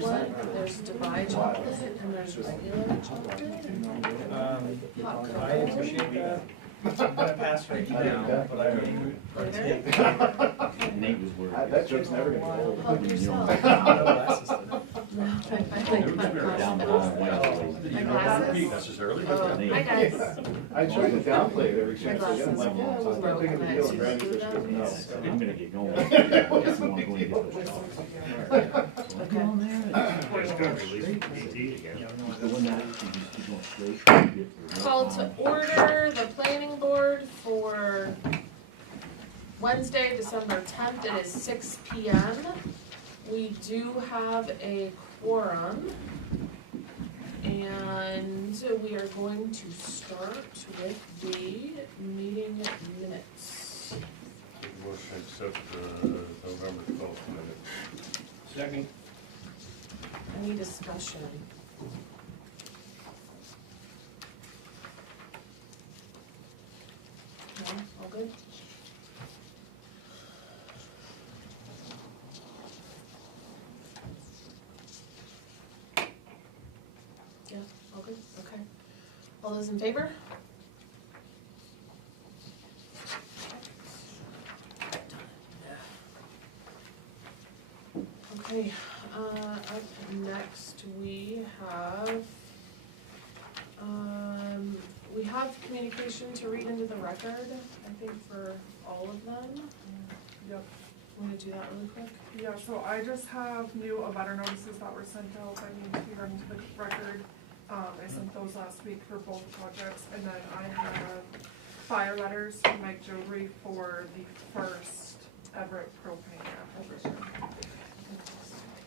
chocolate, there's divide chocolate, and there's regular chocolate. Hot I cocoa. appreciate that. I'm gonna pass right now, but I mean, Later. Nate was worried. That joke's never gonna get old. Help yourself. no glasses today. No, I Down like below. my glasses. Necessarily, Oh, hi guys. I tried to downplay it every chance I get. I'm like, My yeah, glasses. it's not big of a deal. Yeah, Granny it's fish just doesn't know. I'm gonna get going. If you wanna go and get the shot. Okay. It's got to release PT again. The one that you just keep going straight. you get the Call to order the planning board for Wednesday, December 10th. It is 6 p.m. We do have a quorum. And we are going to start with the meeting minutes. Motion to accept the November 12th minute. Second. Any discussion? No, all good? Yeah, all good, okay. All those in favor? Okay, up next we have communication to read into the record, I think for all of them. Yep. Want to do that really quick? Yeah, so I just have new abutter notices that were sent out that need to be run into the record. I sent those last week for both projects, and then I have fire letters from Mike Jodry for the first Everett propane application.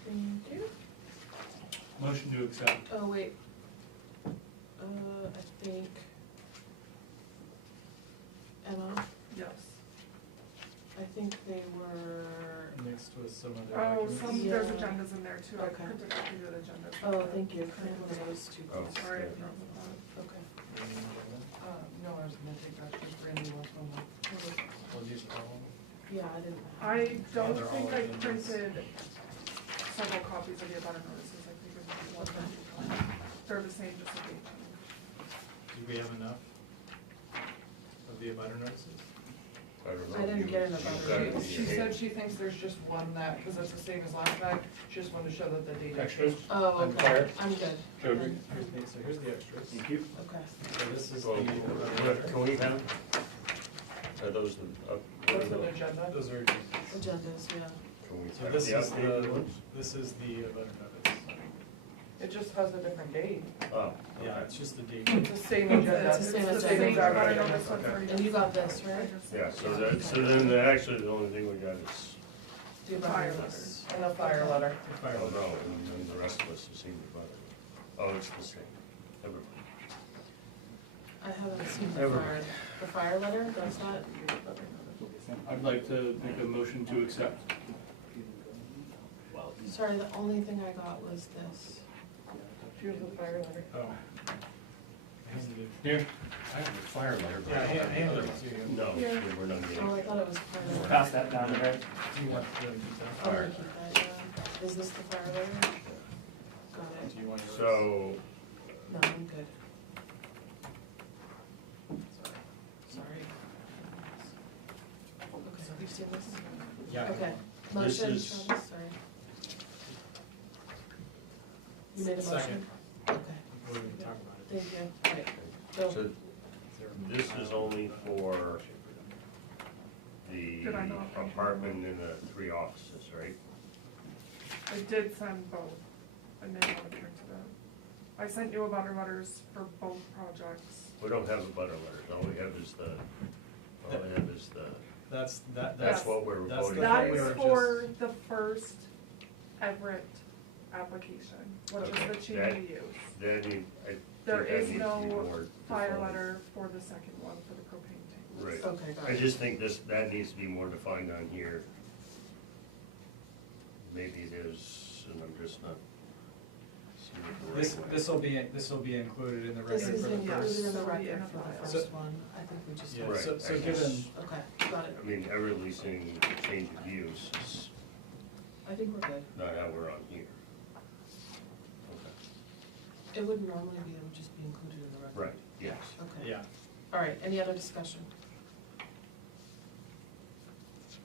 Thank you. Motion to accept. Oh, wait. I think Emma, Yes. I think they were, Mixed with some other Oh, documents. there's Yeah. agendas in there too. I Okay. printed a few of the agendas. oh, thank you, I have those two. Oh. Sorry. Okay. No, I was gonna take that, just Randy was on the. Well, these are all. Yeah, I didn't. I don't They're all think I agendas. printed several copies of the abutter notices. I think it's one copy. They're the same, just a date. Do we have enough of the abutter notices? I don't know. I didn't get an You've abutter got it in notice. your She said hand. she thinks there's just one that, cause that's the same as last time, she just wanted to show that the date. Extras? Oh, And okay, fire. I'm good. Jodry? So here's the extras. Thank you. Okay. So this is Well, the. can we have, are those the, what are What's an those? agenda? Those are, Agendas, yeah. Can we so have this the is updated the, ones? this is the abutter notice. It just has a different date. Oh, Yeah, okay. it's just the date. It's the same agenda. It's the same It's the agenda. same abutter Okay. notice that's Okay. already And you got this, right? Yeah, so then actually the only thing we got is, Do you Fire have letters. And a fire letter. The fire oh letter. no, and then the rest of us have seen the butter. Oh, it's the same. Never mind. I haven't seen the Ever. fire letter, that's not, I'd like to make a motion to accept. sorry, the only thing I got was this. Here's the fire letter. Oh. Handed it. Here, I have a fire letter. Yeah, handed it to you. No, Yeah. we're not Oh, getting. I thought it was fire letter. Pass that down there. Do you want to keep that? I'm gonna keep that, yeah. Is this the fire letter? Got it. Do you want yours? So, No, I'm good. Sorry. Okay, you've seen this? Yeah. Okay, This motion, is- Travis, sorry. You made a motion? Second. Okay, We're going to talk about it. thank you. Right, go. so this is only for the Did I not? apartment and the 3 offices, right? I did send both. I may not have printed it. I sent you abutter letters for both projects. We don't have a butter letter, all we have is the, That's what we're that's voting the- That we is were for the first Everett application, which is Okay, the change that- of use. then you, I think There that is needs to be no more fire defined. letter for the second one, for the propane tank. Right. Okay, got I it. just think that needs to be more defined on here. Maybe it is, and I'm just not seeing it the right way. This will be included in the This record is for the included first. in the So record we for the So- first one, I think we just. Yeah, Right, so I given, guess. Okay, got it. I mean, ever leasing change of use is I think we're good. not how we're on here. It would normally be, it would just be included in the record. Right, yes. Okay. Yeah. All right, any other discussion?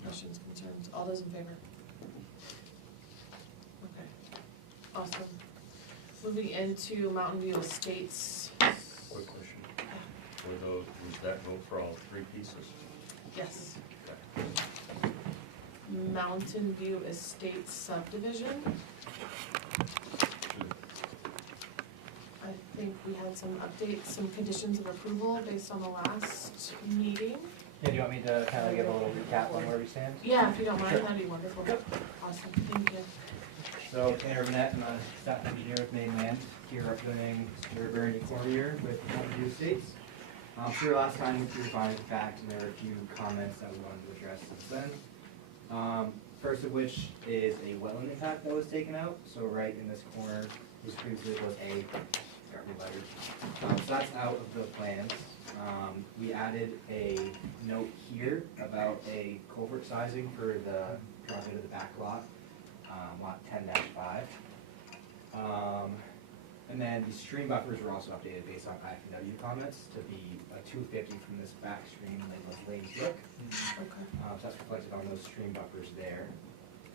Questions, concerns, all those in favor? Okay, awesome. Moving into Mountain View Estates. Quick question. Was that vote for all three pieces? Yes. Okay. Mountain View Estates subdivision. I think we had some updates, some conditions of approval based on the last meeting. Yeah, do you want me to kind of give a little recap on where we stand? Yeah, if you don't mind, Sure. that'd be wonderful. Awesome, thank you. So, Tanner Burnett, I'm a staff engineer with Mainland, here representing Mr. Bernie Cormier with Mountain View Estates. So last time we were finding facts, and there were a few comments that we wanted to address since then. First of which is a wetland impact that was taken out, so right in this corner, this previously was a, got re-lettered. So that's out of the plans. We added a note here about a culvert sizing for the project of the back lot, lot 10-5. And then the stream buffers were also updated based on IFW comments to be a 250 from this back stream labeled Lane's Brook. Okay. So that's reflected on those stream buffers there.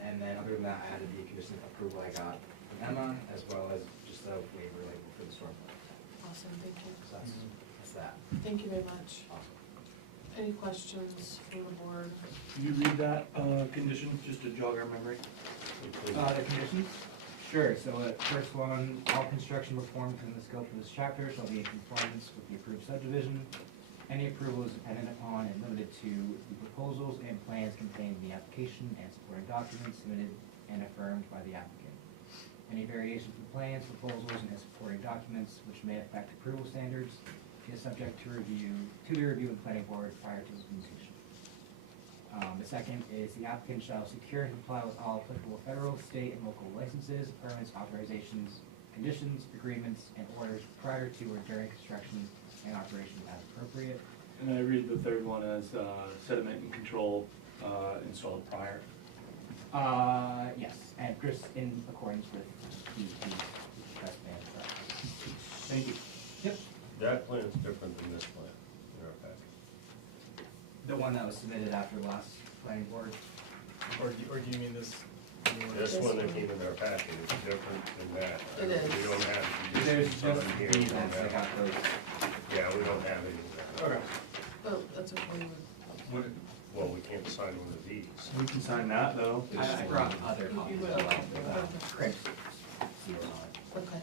And then other than that, I added the condition of approval I got from Emma, as well as just a waiver label for the storm. Awesome, thank you. So that's that. Thank you very much. Awesome. Any questions from the board? Can you read that, condition, just to jog our memory? The conditions? Sure, so first one, all construction performed within the scope of this chapter shall be in conformance with the approved subdivision. Any approval is dependent upon and limited to the proposals and plans contained in the application and supporting documents submitted and affirmed by the applicant. Any variation from plans, proposals, and supporting documents which may affect approval standards is subject to review, to the review of the planning board prior to implementation. The second is the applicant shall secure and comply with all applicable federal, state, and local licenses, permits, authorizations, conditions, agreements, and orders prior to or during construction and operation as appropriate. And I read the third one as sediment and control installed prior. Yes, and Chris, in accordance with the best man practice. Thank you. Yep. That plan is different than this plan in our package. The one that was submitted after the last planning board. Or do you mean this? This one that came in our package is different than that. It is. We don't have There's conditions just on here. the We don't events, I have- got those. Yeah, we don't have any of that. Okay. Oh, that's okay. What, Well, we can't sign one of these. we can sign that, though. I brought other copies as well. Chris. Okay.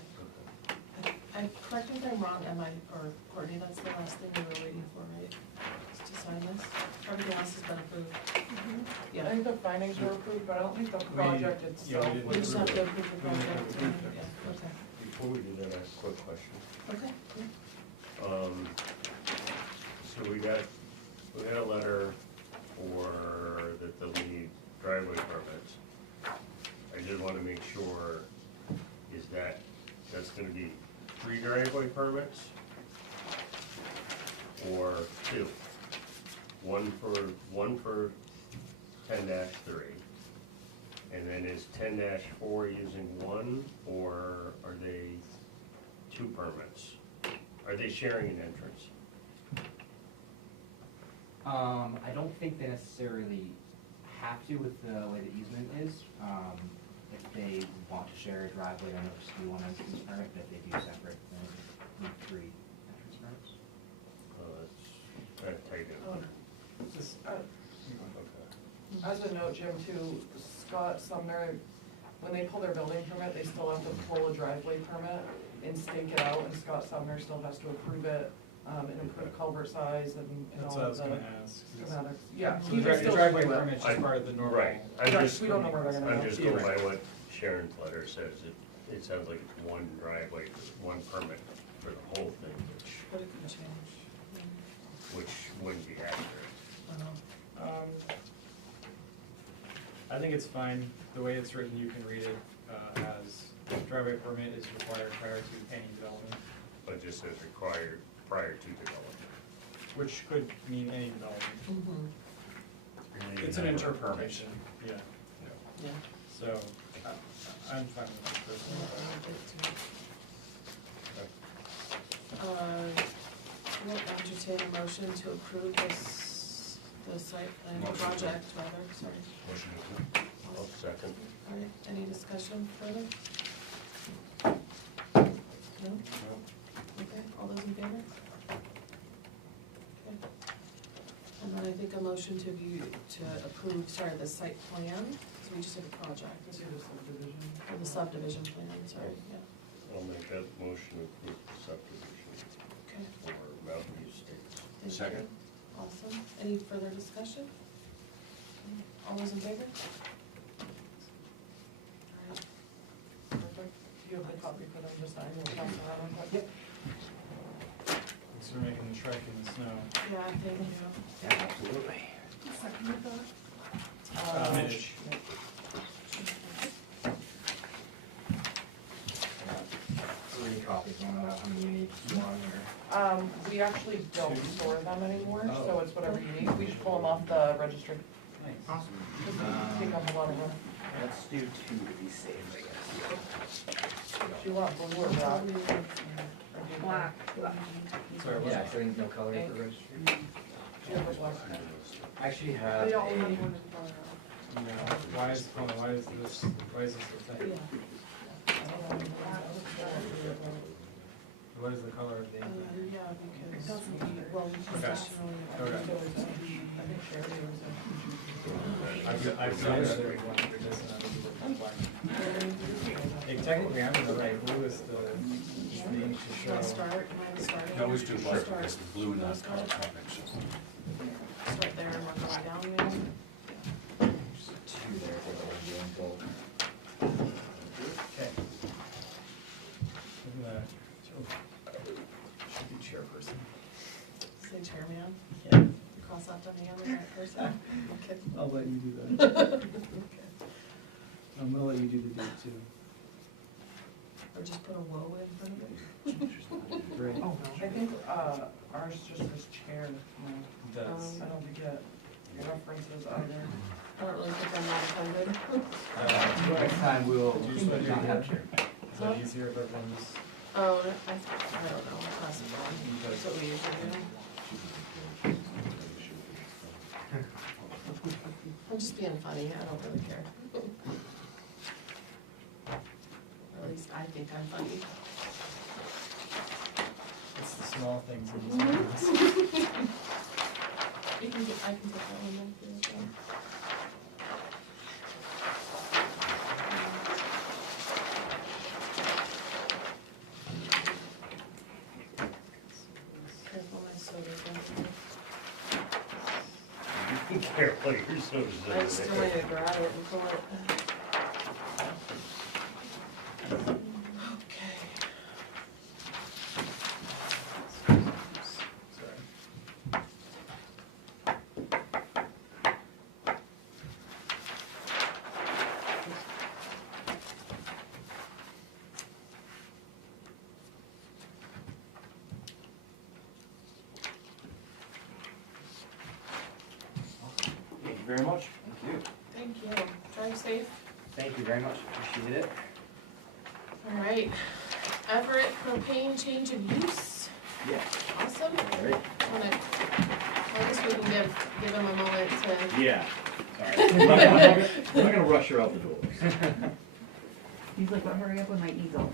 Correct me if I'm wrong, am I, or Courtney, that's the last thing we were waiting for, right? Is to sign this? Everything else has been approved. I Yeah. think the findings were approved, but I don't think the project yeah, itself. we We just have to approve the We didn't project. approve it. Yeah, okay. Before we do that, I have a quick question. Okay, yeah. So we had a letter for that they'll need driveway permits. I just wanna make sure, is that's gonna be 3 driveway permits? Or 2? One for 10-3. And then is 10-4 using 1, or are they 2 permits? Are they sharing an entrance? I don't think they necessarily have to with the way the easement is. If they want to share a driveway, then they'll just do one entrance permit, but if they do separate, then they need 3 entrance permits. It's kind of tight in. Just, Okay. As a note, Jim, too, Scott Sumner, when they pull their building permit, they still have to pull a driveway permit and stake it out, and Scott Sumner still has to approve it, and approve culvert size and That's all what I of was the gonna ask. schematics. Yeah, The he can dri- still. driveway do it. permit's just part of the normal. Right, I'm Right, just, we don't know where they're gonna I'm go. just going by what Sharon's letter says, it sounds like it's 1 driveway, 1 permit for the whole thing, But it could change. which wouldn't be accurate. I think it's fine, the way it's written, you can read it as driveway permit is required prior to any development, But just says required prior to development. which could mean any development. Mm-hmm. It's an interpretation, yeah, Yeah. so I'm fine with it personally. entertain a motion to approve this, the site plan project, rather, sorry. Motion to approve. I'll second. All right, any discussion further? No? Okay, all those in favor? Okay. And then I think a motion to approve, sorry, the site plan, so we just did the project, This is a subdivision. or the subdivision plan, sorry, yeah, I'll make that motion to approve the subdivision okay. for Mountain View Estates. Thank you. Second. Awesome, any further discussion? All those in favor? All right, Perfect. Do you have the copy for them to sign? We'll pass it around. Yep. Thanks for making the trek in the snow. yeah, thank you. Yeah, absolutely. Second with that. Mitch. Three copies, how many you need, one or? We actually don't store them anymore, so Oh. it's whatever you need. We just pull them off the registry. Awesome. Just take up a lot of room. Let's do two to be safe, I guess. Do you want blue or black? Black. Sorry, what's Yeah, that? so no color Ink. for registry. Do you have a black? I actually have They all have a, one in color. Yeah, why is this the thing? Yeah, What is the color of the ink? yeah, because Doesn't we, matter. well, we Okay. professionally. Okay. I think Sherry was I've seen other one for this and others with black. Hey, technically, I'm in the right, blue is the ink to show. Wanna start, wanna start? No, always do black, Start. because the blue and Wanna not color start? topics. Start there and work our way down there. two there for the one gold. Okay. Look at that. Should be chairperson. Say chairman, Yeah. cross out the man with that person. Okay. I'll let you do that. Okay. I'm gonna let you do the deed too. Or just put a whoa in front of it. Great. Oh, I think, ours just says chair. No, Does. I don't think it references either. I don't really think I'm that offended. Next time we'll Did you just want to do not have that? chair. Is that easier if everyone's? Oh, I don't know, I'll pass it on. That's what we usually do. I'm just being funny, I don't really care. Or at least I think I'm funny. It's the small things in these meetings. You can get, I can take that one then, if you want. Careful, my soda's going. Be careful, you're so I just don't want you to grab it and pull it. Okay. Sorry. Thank you very much. Thank you. Thank you. Drive safe. Thank you very much, appreciate it. All right. Everett propane change of use. Yeah. Awesome. Great. I guess we can give him a moment to. Yeah, sorry. I'm not gonna rush her out the door. He's like, well, hurry up with my ego.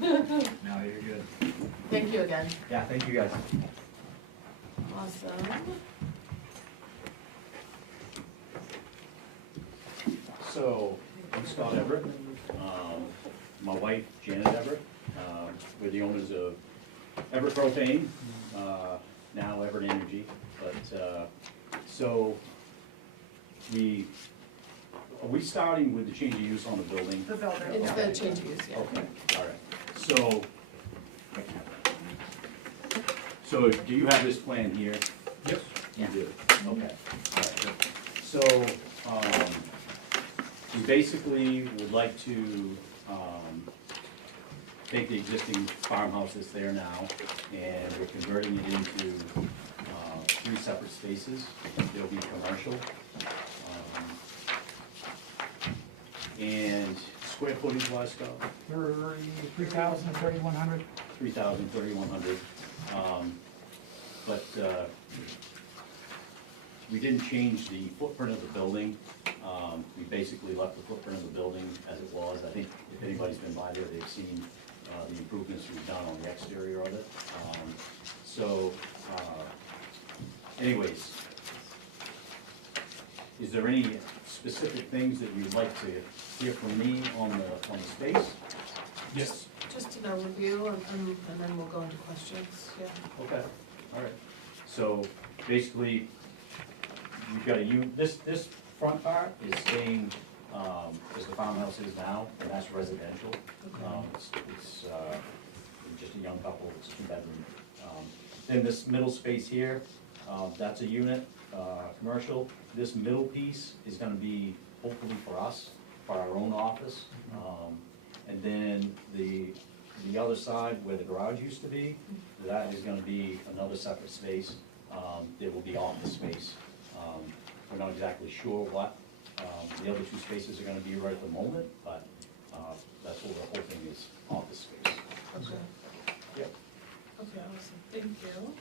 No, you're good. Thank you again. Yeah, thank you guys. Awesome. So, I'm Scott Everett. My wife Janet Everett. We're the owners of Everett Propane, now Everett Energy. But, so, are we starting with the change of use on the building? The building. It's the change of use, yeah. Okay, all right. So do you have this plan here? Yep. You do, okay. All right. So, we basically would like to, take the existing farmhouse that's there now, and we're converting it into, 3 separate spaces. They'll be commercial. And square footage wise, Scott? 3,000, 3,100. 3,000, 3,100. but, we didn't change the footprint of the building. We basically left the footprint of the building as it was. I think if anybody's been by there, they've seen, the improvements we've done on the exterior of it. So, anyways, is there any specific things that you'd like to hear from me on the space? Yes. Just an overview, and then we'll go into questions, yeah. Okay, all right. So basically, you've got this front part is staying, as the farmhouse is now, and that's residential. It's just a young couple, it's a 2-bedroom. Then this middle space here, that's a unit, commercial. This middle piece is gonna be hopefully for us, for our own office. And then the other side where the garage used to be, that is gonna be another separate space. There will be office space. We're not exactly sure what the other 2 spaces are gonna be right at the moment, but that's what we're hoping is office space. Okay. Yep. Okay, awesome, thank you.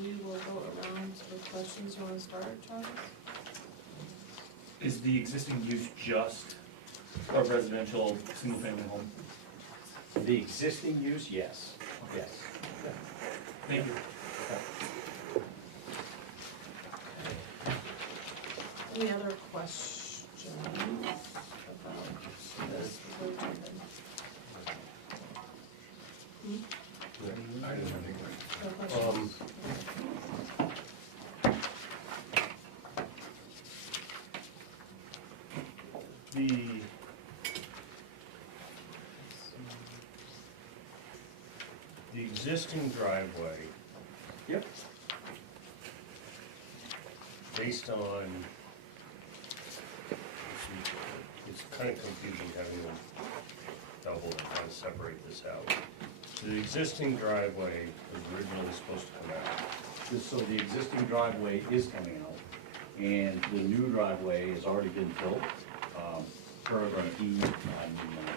We will go around with questions. You wanna start, Travis? Is the existing use just a residential, single-family home? The existing use, yes, yes. Thank you. Any other questions about this? I don't have any No questions? The existing driveway, Yep. based on, it's kind of confusing having them double and how to separate this out. The existing driveway was originally supposed to come out. So the existing driveway is coming out, and the new driveway has already been built, per the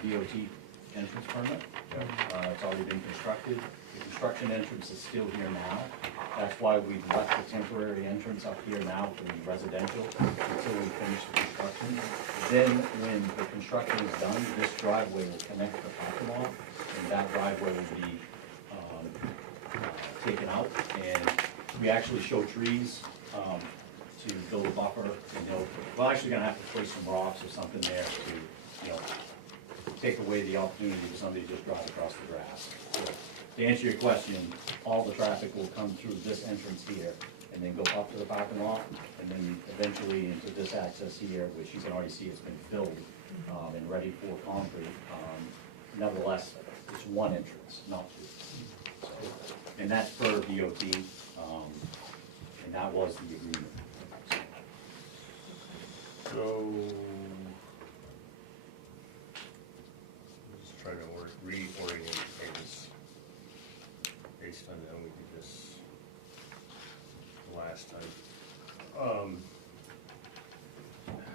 W.H.A.T entrance permit. It's already been constructed. The construction entrance is still here now. That's why we've left the temporary entrance up here now for the residential until we finish the construction. Then, when the construction is done, this driveway will connect the parking lot, and that driveway will be taken out. And we actually show trees to build a buffer, and we're actually gonna have to place some rocks or something there to, take away the opportunity for somebody to just drive across the grass. So, to answer your question, all the traffic will come through this entrance here, and then go up to the parking lot, and then eventually into this access here, which you can already see it's been filled, and ready for concrete. Nevertheless, it's one entrance, not 2. So, and that's per DOT, and that was the agreement. So, I'm just trying to reorient things based on how we did this last time.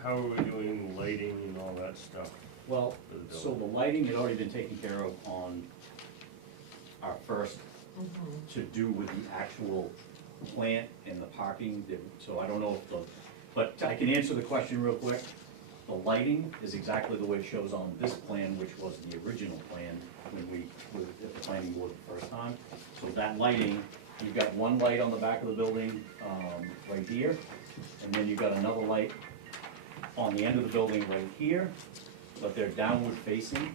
How are we doing lighting and all that stuff? Well, so the lighting had already been taken care of on our first to do with the actual plant and the parking, so I don't know if but I can answer the question real quick. The lighting is exactly the way it shows on this plan, which was the original plan when we were at the planning board the first time. So that lighting, you've got one light on the back of the building, right here, and then you've got another light on the end of the building right here, but they're downward facing.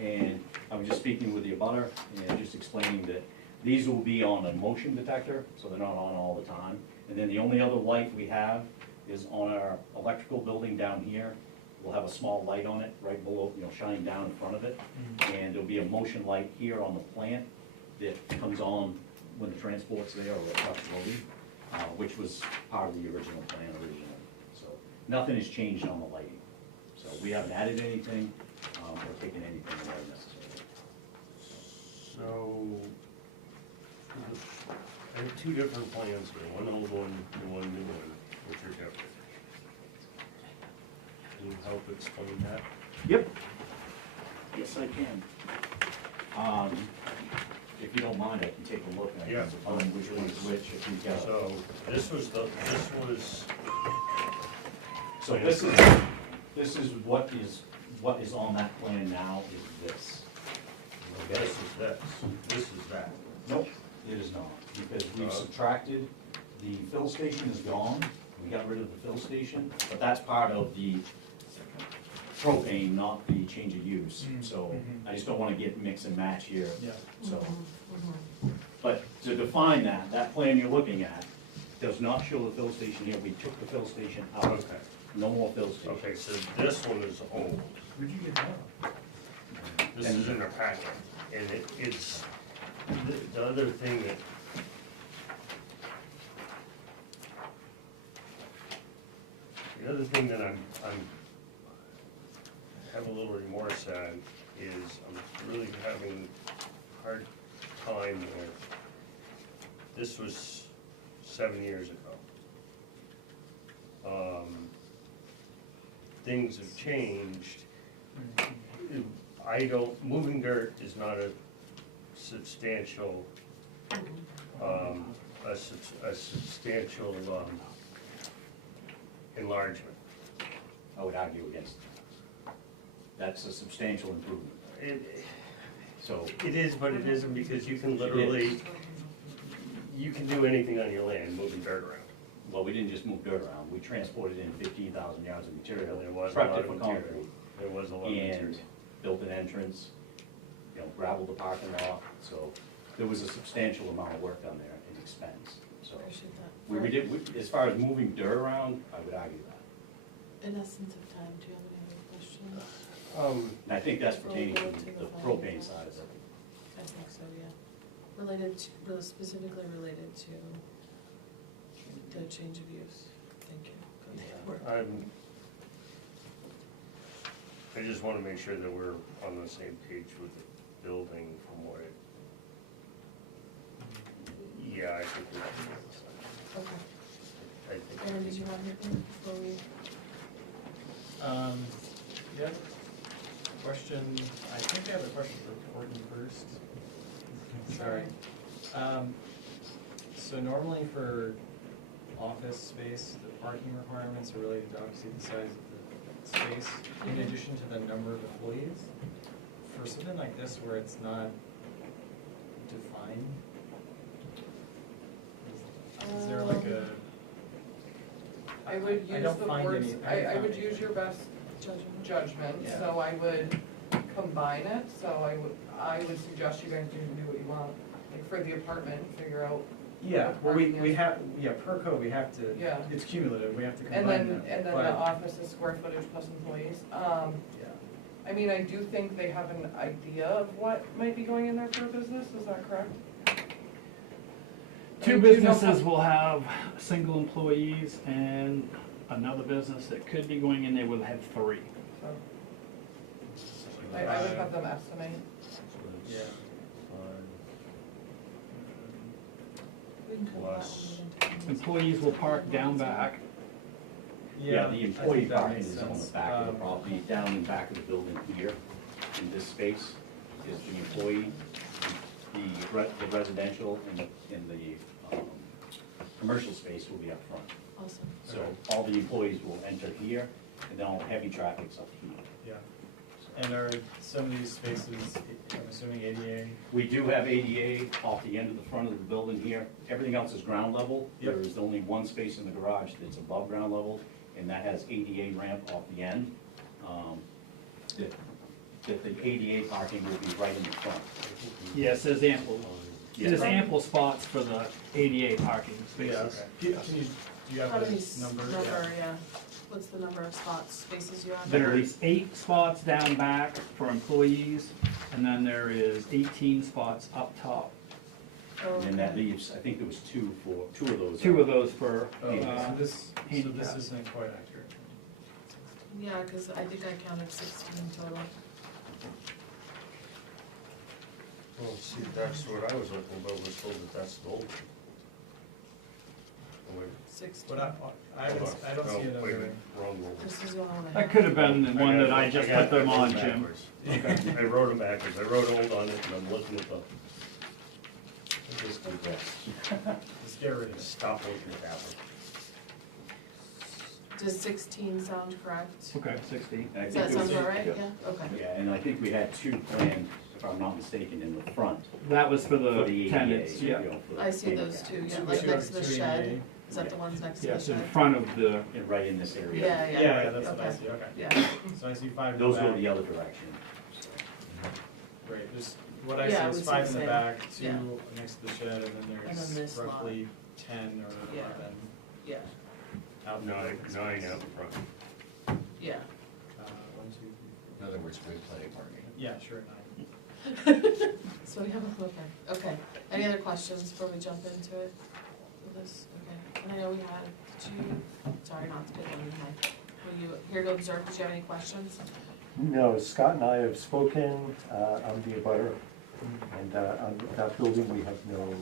And I was just speaking with the abutter and just explaining that these will be on a motion detector, so they're not on all the time. And then the only other light we have is on our electrical building down here. We'll have a small light on it right below, shining down in front of it. And there'll be a motion light here on the plant that comes on when the transport's there or the truck's loaded, which was part of the original plan originally. So nothing has changed on the lighting. So we haven't added anything or taken anything away necessarily. So, I have 2 different plans here, one old one and one new one, which are different. Can you help explain that? Yep. Yes, I can. If you don't mind, I can take a look at it. Yeah. On which one is which, if you've got. So, this was, So this is what is on that plan now is this. this Okay? is this is that. Nope, it is not, because we've subtracted, the fill station is gone, we got rid of the fill station, but that's part of the propane, not the change of use. So I just don't wanna get mix and match here, Yeah. so. But to define that plan you're looking at does not show the fill station here, we took the fill station out. Okay. No more fill station. Okay, so this one is old. Where'd you get that? This is in our packet, and it's, the other thing that, I'm have a little remorse at is I'm really having a hard time with, this was 7 years ago. Things have changed. Moving dirt is not a substantial, substantial enlargement. I would argue against it. That's a substantial improvement. So, It is, but it isn't, because you can literally, you can do anything on your land, moving dirt around. well, we didn't just move dirt around, we transported in 15,000 yards of material, There was a prepped lot it of for material. concrete, There was a lot of material. and built an entrance, gravelled the parking lot, so there was a substantial amount of work done there in expense, so. Appreciate that. As far as moving dirt around, I would argue that. In essence of time, do you have any other questions? And I think that's pertaining to Related to the the propane volume. side of it. I think so, yeah. Related to, specifically related to the change of use. Thank you. I just wanna make sure that we're on the same page with the building from what it. Yeah, I think we're on the same. Okay. I think. Aaron, did you have anything before we? Yeah. Question, I think I have a question for Courtney first. Sorry. So normally for office space, the parking requirements are related to obviously the size of the space, in addition to the number of employees. For something like this where it's not defined, is there like a? I would I use don't the find words, any- I don't would find use your best Judgment. judgment, Yeah. so I would combine it, so I would suggest you guys do what you want. Like for the apartment, figure out, Yeah, what well, parking we is. have, per code, we have to, Yeah. it's cumulative, we have to and combine then, them. and then but- the office is square footage plus employees. Yeah. I mean, I do think they have an idea of what might be going in there for a business, is that correct? I Two mean, do you know businesses how- will have single employees, and another business that could be going in there will have three. So, I would have them estimate. Yeah. We can cover that Plus- when we get into it. Employees will park down back. Yeah, I the think employee that parking makes is on the sense. back of the property, down in the back of the building here, in this space, is the employee, the residential and the commercial space will be up front. Awesome. So all the employees will enter here, and then all heavy traffic's up here. Yeah. And are some of these spaces, I'm assuming ADA? We do have ADA off the end of the front of the building here. Everything else is ground level. Yep. There is only one space in the garage that's above ground level, and that has ADA ramp off the end. That the ADA parking will be right in the front. Yes, there's ample, there's Yeah. ample spots for the ADA parking Yeah, spaces. okay. Can you, do you How have many the number? yeah. What's the number of spots, spaces you have? There's 8 spots down back for employees, and then there is 18 spots up top. Oh, And that okay. leaves, I think there was two of those. 2 of those for, Oh, so this handicap. isn't quite accurate. Yeah, cause I think I counted 16 total. Well, see, that's what I was looking about, was told that that's the old one. And we're 16. But I don't see No, wait a another. minute, wrong one. This is the only one I have. That could have been the one that I just put them on, Jim. I wrote them backwards, I wrote old on it, and I'm looking at the. Just do that. Just get rid of it. Stop looking at that one. Does 16 sound correct? Okay, 60. I Does think that it sound was- about right? Yeah, okay. Yeah, and I think we had two planned, if I'm not mistaken, in the front That was for for the the ADA. tenants, yeah. you know, for the I see those handicap. two, yeah, Two- like two- next to the two shed. ADA. Is that the ones next to Yeah, the it's in shed? front of the, And right in this area. Yeah, yeah. Yeah, that's what I Okay. see, okay. Yeah, So I see 5 in the Those back. go the other direction. Right, there's, what I Yeah, I see would is say 5 in the the same. back, 2 Yeah. next to the shed, and then And then there's this lot. roughly 10 or Yeah. 11 yeah, out in the Nine open space. out in front. yeah. 1, 2, 3, 4. In other words, we have plenty of parking. Yeah, sure, 9. So we have a, okay. Any other questions before we jump into it? With this, okay. And I know we had, did you, sorry not to get on your mic. Were you here to observe? Did you have any questions? No, Scott and I have spoken, I'm the abutter, and on that building, we have no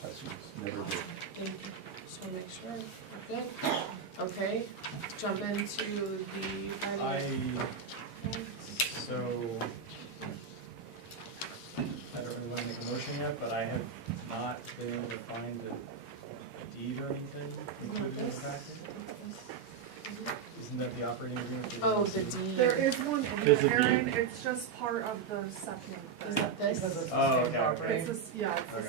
questions, never did. Thank you. Just want to make sure we're good. Okay, jump into the So, I don't really want to make a motion yet, but I have not been able to find a deed or anything included in the package. Isn't that the operating agreement? Oh, the deed. There is one in There's a there, Erin, deed. it's just part of the second. Is that this? Because it's the Oh, same okay, property. It's just, yeah, it's the Okay.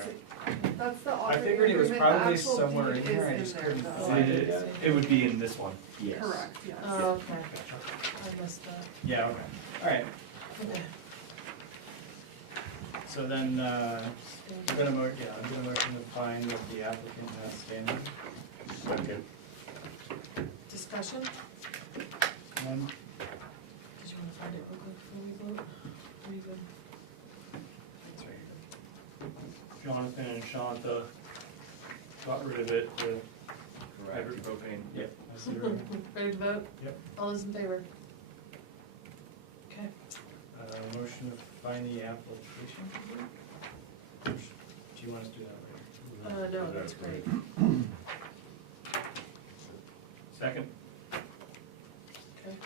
same, that's the I operating figured it was agreement. The probably actual somewhere deed in here, I is just there, couldn't though. find it. It would be in this one. Yes. Correct, yes. Oh, okay. I missed that. Yeah, okay, all right. Okay. So then, I'm gonna motion to find that the applicant has standing. Second. Discussion? None. Did you want to find it real quick before we vote? Are you good? That's right. Jonathan and Shanta got rid of it, the hybrid propane. Yep. I see where- Ready to vote? Yep. All those in favor? Okay. Motion to find the application. Do you want us to do that later? No, that's great. Second. Okay.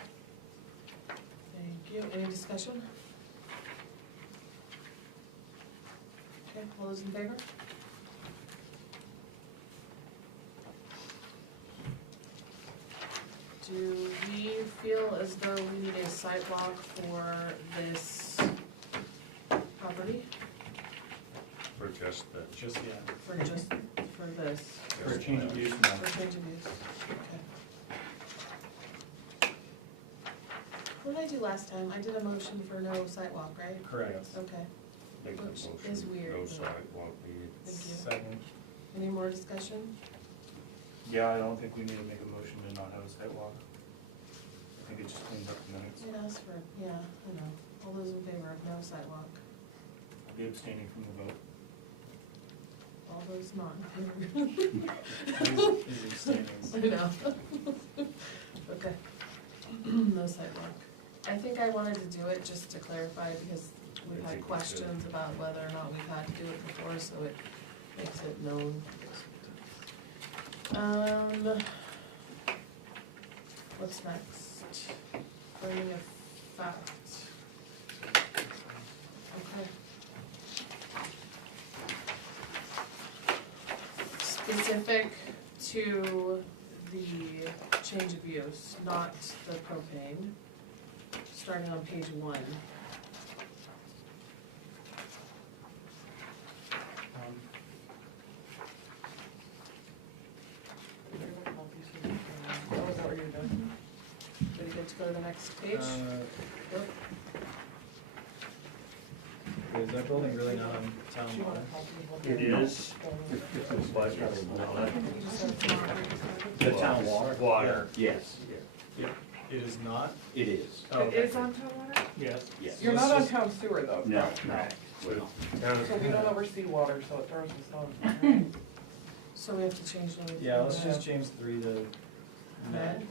Thank you. Any discussion? Okay, all those in favor? Do we feel as though we need a sidewalk for this property? For just the. Just, yeah. For just, for this? For a change of use. For change of use, okay. What did I do last time? I did a motion for no sidewalk, right? Correct. Okay, Make the Which motion, is weird, No but- sidewalk needed. thank you. Second. Any more discussion? Yeah, I don't think we need to make a motion to not have a sidewalk. I think it just cleans up the minutes. It asks for, yeah, I know. All those in favor of no sidewalk? I'll be abstaining from the vote. All those not in favor? Is abstaining. I know. Okay. No sidewalk. I think I wanted to do it just to clarify because we've I had think we questions about whether or not we've had to do it before, so it makes it known. What's next? Finding of fact. Okay. Specific to the change of use, not the propane, starting on page 1. Oh, is that what you're doing? Ready good to go to the next page? Yep. Is that building really not on town Do you want water? a copy of It what is. You just have to mark it. The town water? Water. Yes, It is not? it is. Oh, It okay. is on town water? Yes. Yes. You're not on town sewer though. No, no. Right. we're not. So we don't oversee water, so it throws us on. So we have to change everything. Yeah, let's just change 3 to med.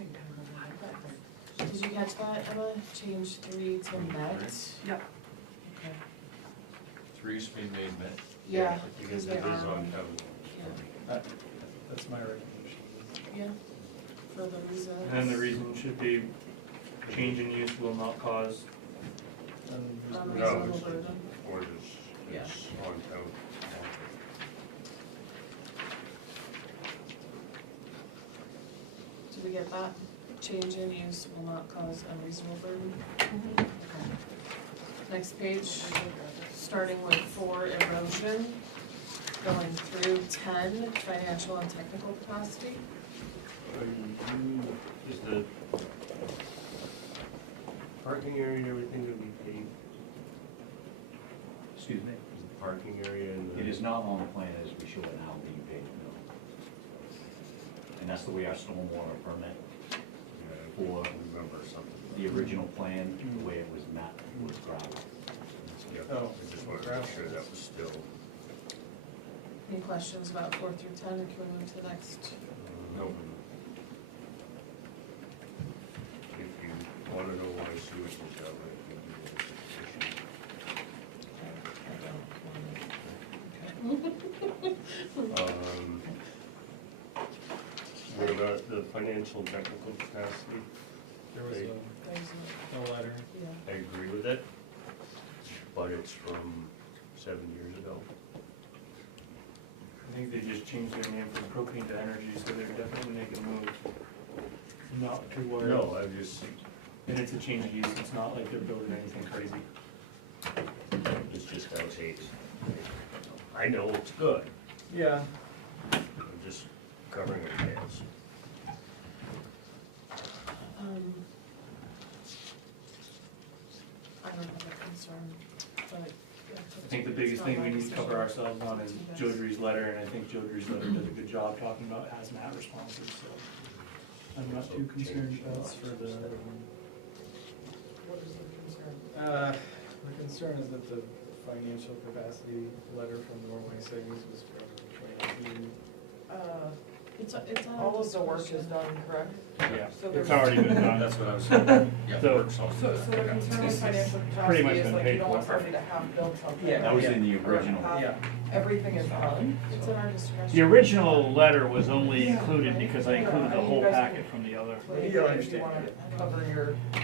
Did you catch that, Emma? Change 3 to met? Yep. Okay. 3's been made met. Yeah, Because because they it are is on on, town. yeah. That's my recommendation. Yeah, for the reason. And then the reason should be, change in use will not cause, Unreasonable it's- burden. Or it's on town. Did we get that? Change in use will not cause unreasonable burden. Mm-hmm. Okay. Next page, starting with 4, erosion, going through 10, financial and technical capacity. Is the parking area and everything gonna be paved? Excuse me? Is the parking area and the? It is not on the plan as we show it now being paved, no. And that's the way our stormwater permit for I remember something. the original plan, the way it was mapped was gravel. Yeah, Oh, I just wanted to make sure that was still. Any questions about 4 through 10, or can we move to the next? No. If you wanna know why sewage is that way, it can be a issue. What about the financial and technical capacity? There was They- a letter. Yeah. I agree with it, but it's from 7 years ago. I think they just changed their name from propane to energy, so they're definitely making a move. Not to worry. No, I just, And it's a change of use, it's not like they're building anything crazy. it's just outdated. I know it's good, Yeah. I'm just covering our tails. I don't have a concern, but. I think the biggest thing we need to cover ourselves on is Jodry's letter, and I think Jodry's letter does a good job talking about hazmat responses, so I'm not too concerned about. That's for the, What is the concern? the concern is that the financial capacity letter from Norway Savings was from 2019. It's on All of the work is discussion. done, correct? Yeah, So it's there's- already been done. That's what I was saying. Yeah, So- work's all So done. the concern with financial pretty capacity much is been like paid you don't want for. somebody to half build something. Yeah. That was in the or original. half- Yeah. Everything is done. It's in our discussion. The original letter was only included because I included the whole packet from the other. Like, Yeah, I if you understand. wanna cover your, I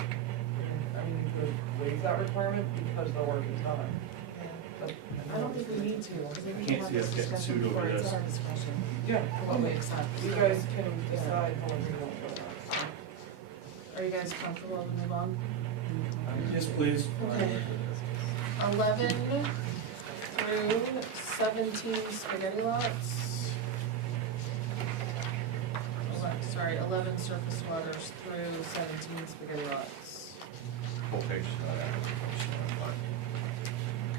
mean, you could waive that requirement because the work is done. But- I don't think we need to, because we I need to can't have see this us getting discussion sued over before it's this. in our discussion. Yeah, What we accept. you guys can decide however you want to go. Are you guys comfortable to move on? Yes, please. Okay. 11 through 17 spaghetti lots. Sorry, 11 surface waters through 17 spaghetti lots. Whole page is not adequate.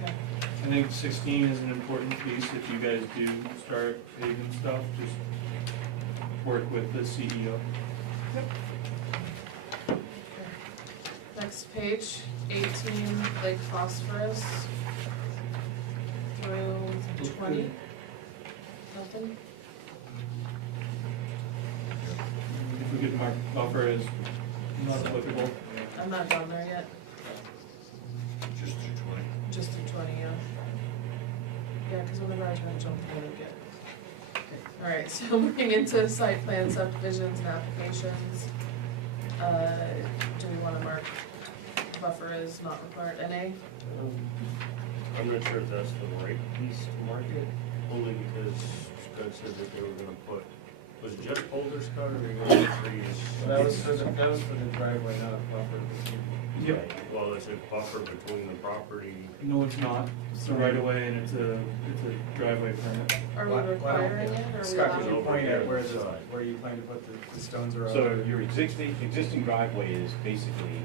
Okay. I think 16 is an important piece. If you guys do start paving stuff, just work with the CEO. Next page, 18 Lake Phosphorus through 20. Nothing? If we could mark buffer as not applicable. I'm not done there yet, Just to 20. just to 20, yeah. Yeah, because whenever I try to jump forward, I get. Alright, so moving into site plan subdivisions and applications. Do we wanna mark buffer as not required, NA? I'm not sure if that's the right piece to market, only because Scott said that they were gonna put, was it just boulder, Scott, or were they gonna put trees? That was for the driveway, not a buffer. Yep. Well, it's a buffer between the property. No, it's not. It's a right of way and it's a driveway permit. Are we Why- requiring it, or are we Scott, could allowing? you point at where you plan to put the stones around? So your existing driveway is basically,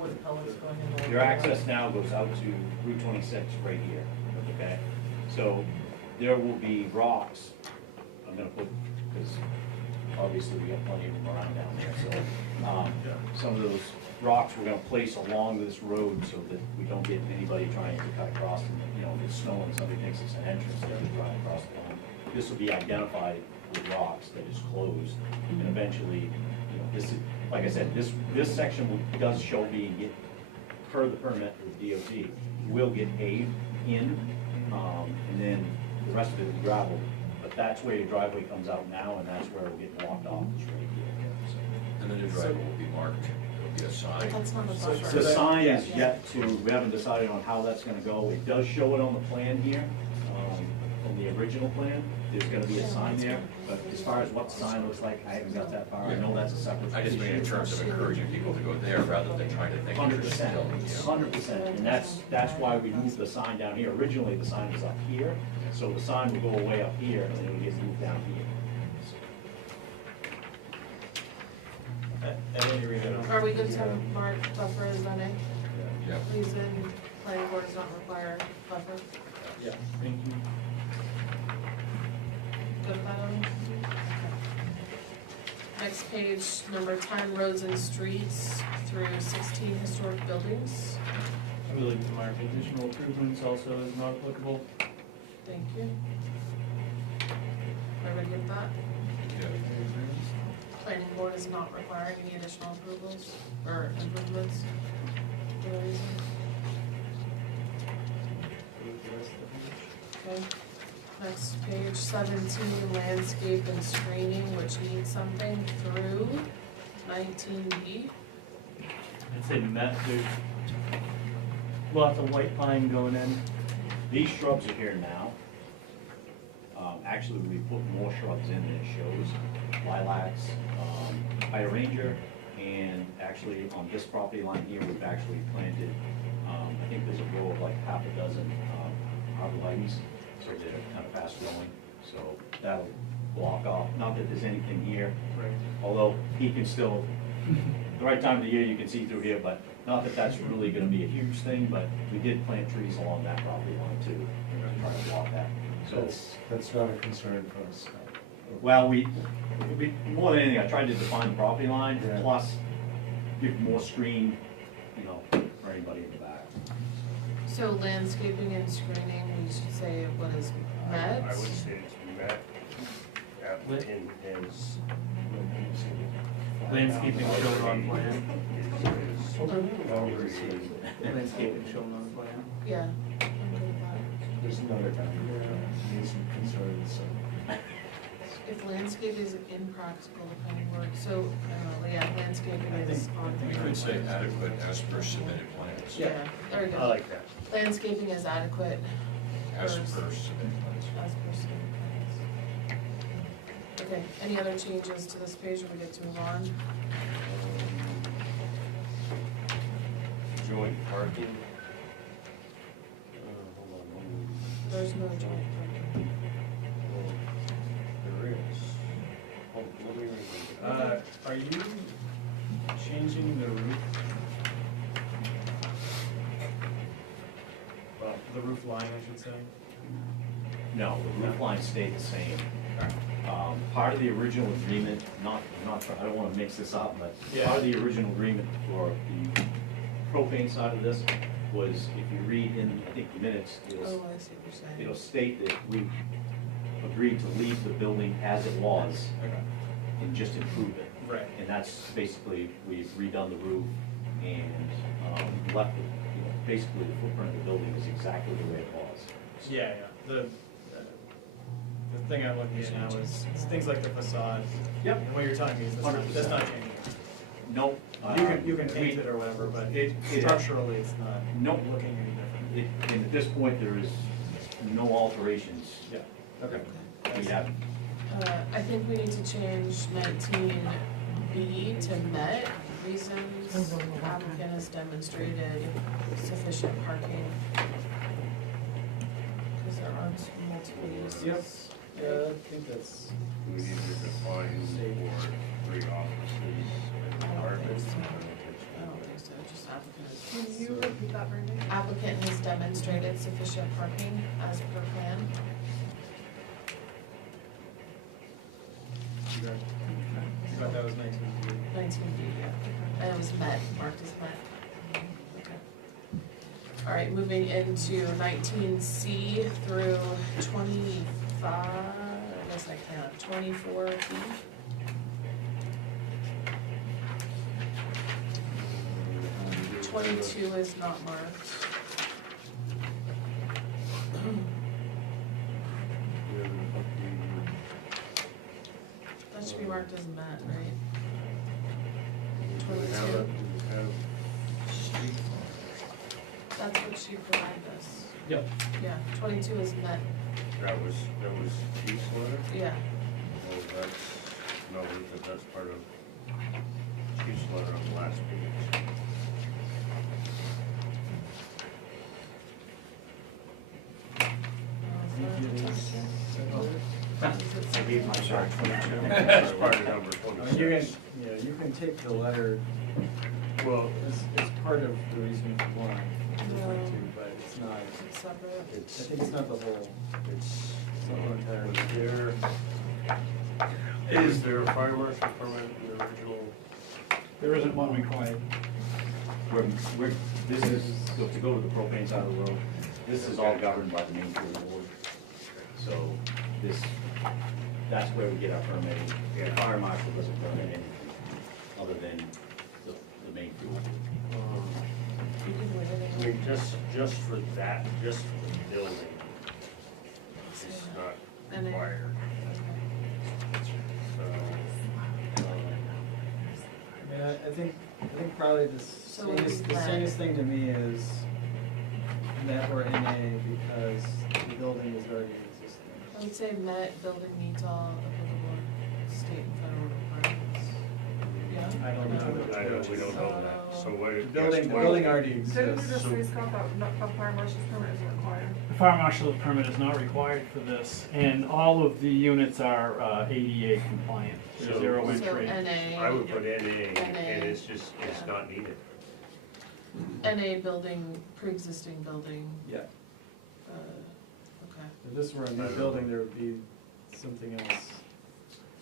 Wood pellets going in the. your access now goes out to Route 26 right here, okay? So there will be rocks, I'm gonna put, because obviously we got plenty of them around down there, so, some of those rocks we're gonna place along this road so that we don't get anybody trying to cut across and, get snow and somebody thinks it's an entrance, they can drive across the line. This will be identified with rocks that is closed, and eventually, this is, like I said, this section does show being, per the permit with DOT, will get paved in, and then the rest of it is gravel. But that's where your driveway comes out now, and that's where it'll get blocked off, is right here. And the new driveway will be marked, there'll be a But sign. that's not a So- buffer. The sign is Yeah. yet to, we haven't decided on how that's gonna go. It does show it on the plan here, from the original plan. There's gonna be a sign there, but as far as what the sign looks like, I haven't got that far. I know that's a separate I just mean in issue. terms of encouraging people to go there rather than trying to think. 100%, Yeah. 100%, and that's why we moved the sign down here. Originally, the sign was up here, so the sign would go away up here, and then it would get moved down here. At any rate, I don't. Are we good to mark buffer as NA? Yeah. Reason planning board does not require buffer. Yeah, thank you. Good with that, Ellen? Next page, number 10, roads and streets through 16 historic buildings. I would like to mark additional improvements also as not applicable. Thank you. Everybody get that? Yeah. Planning board is not requiring any additional approvals or improvements for the reason. Okay. Next page, 17, landscape and screening, which needs something through 19B. I'd say met, there's lots of white pine going in. These shrubs are here now. Actually, we put more shrubs in than it shows. Lilacs, hydrangea, and actually on this property line here, we've actually planted, I think there's a row of like half a dozen arborvitaes, so they're kind of fast growing. So that'll block off, not that there's anything here, Right. although he can still, the right time of the year you can see through here, but not that that's really gonna be a huge thing, but we did plant trees along that property line too, to try to block that. So, That's not a concern for us. well, we, more than anything, I tried to define the property line, Yeah. plus give more screen, you know, for anybody in the back. So landscaping and screening, we should say what is met? I would say it's met, applicant is, Landscaping shown on plan. is Landscaping shown on plan. Yeah, I'm good with that. There's another guy who needs some concerns, so. If landscape is impractical, the planning board, so, I don't know, yeah, landscaping I is think- on. We could say adequate as per submitted plans. Yeah, there we I go. like that. Landscaping is adequate As per First. submitted plans. as per submitted plans. Okay, any other changes to this page, or we get to move on? Joint parking. Hold on, There's no joint parking. there is. Oh, let me read it. Are you changing the roof? Well, the roof line, I should say. No, the roof line stayed the same. Part of the original agreement, I don't wanna mix this up, but part of the original agreement for the propane side of this was, if you read in, I think, the minutes, Oh, I see what you're saying. it'll state that we agreed to leave the building as it was Okay. and just improve it. Right. And that's basically, we've redone the roof and left it, you know, basically the footprint of the building is exactly the way it was. Yeah, yeah. The thing I'm looking at now is things like the facade. Yep. And what you're telling me is that's 100%. not changing. Nope. You can paint it or whatever, but structurally, it's not Nope. looking any different. And at this point, there is no alterations. Yeah, okay. We have, I think we need to change 19B to met, reasons applicant has demonstrated sufficient parking. Because there aren't multiple uses. Yep. Yeah, I think that's. We need to define for 3 offices and I don't think apartments. so. I don't think so, just applicant. Can you repeat that, Brandy? Applicant has demonstrated sufficient parking as per plan. I thought that was 19B. 19B, yeah. And it was met, marked as met. Okay. All right, moving into 19C through 25, I guess I count, 24B. Um, 22 is not marked. is met, right? Do we have 22, that's what she provided us. Yep. Yeah, 22 is met, that was Chief's letter? yeah. Well, that's part of Chief's letter on the last page. I gave my shot. That's part of number You can, 26. yeah, you can take the letter, well, it's part of the reason for one, but it's not, It's separate. I It's, think it's not the whole, it's, not the entire. is there a fire marshal permit in the original? There isn't one required. This is, to go to the propane side of the road, this is all governed by the main fuel board. So this, that's where we get our permitting. The fire marshal doesn't permit anything other than the main fuel board. You can wait I it. mean, just for that, just for the building, it's not And then- required. So, I mean, I think probably the So what do sanest, we the plan? sanest thing to me is net or NA because the building is already existing. I would say Met building meets all applicable state and federal requirements. Yeah? I don't know. I don't, we don't know that, so what? The yes, building, the what- building already Didn't you exists. just say, Scott, that a fire marshal's permit isn't required? The fire marshal's permit is not required for this, and all of the units are ADA compliant. There's So- zero So entry. NA. I would put NA, NA, and it's just, it's yeah. not needed. NA building, pre-existing building, Yeah, okay. if this were a new building, there would be something else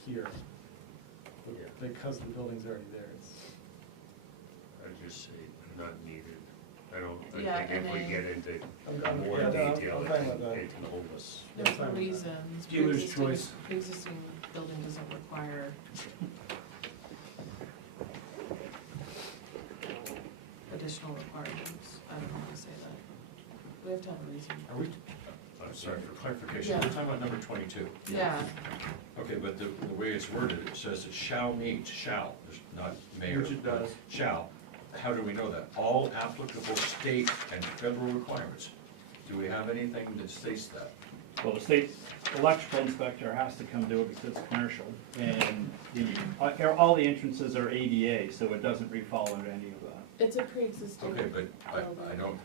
here. But Yeah. because the building's already there, it's. I'd just say not needed. I Yeah, think if we NA. get into I'm more yeah, no, detail, I'm it fine can, with that. it can hold us. There's fine no with that. reasons. Dealer's Pre-existing- choice. Pre-existing building doesn't require additional requirements. I don't know how to say that. We have to have a reason. Are we, I'm sorry, for clarification, we're Yeah. talking about number 22. Yeah, Okay, but the way it's worded, it says it shall meet, shall, there's not mayor. Which it does. Shall. How do we know that? All applicable state and federal requirements. Do we have anything that states that? Well, the state electrical inspector has to come do it because it's commercial, and all the entrances are ADA, so it doesn't fall under any of that. it's a pre-existing. Okay, but I don't,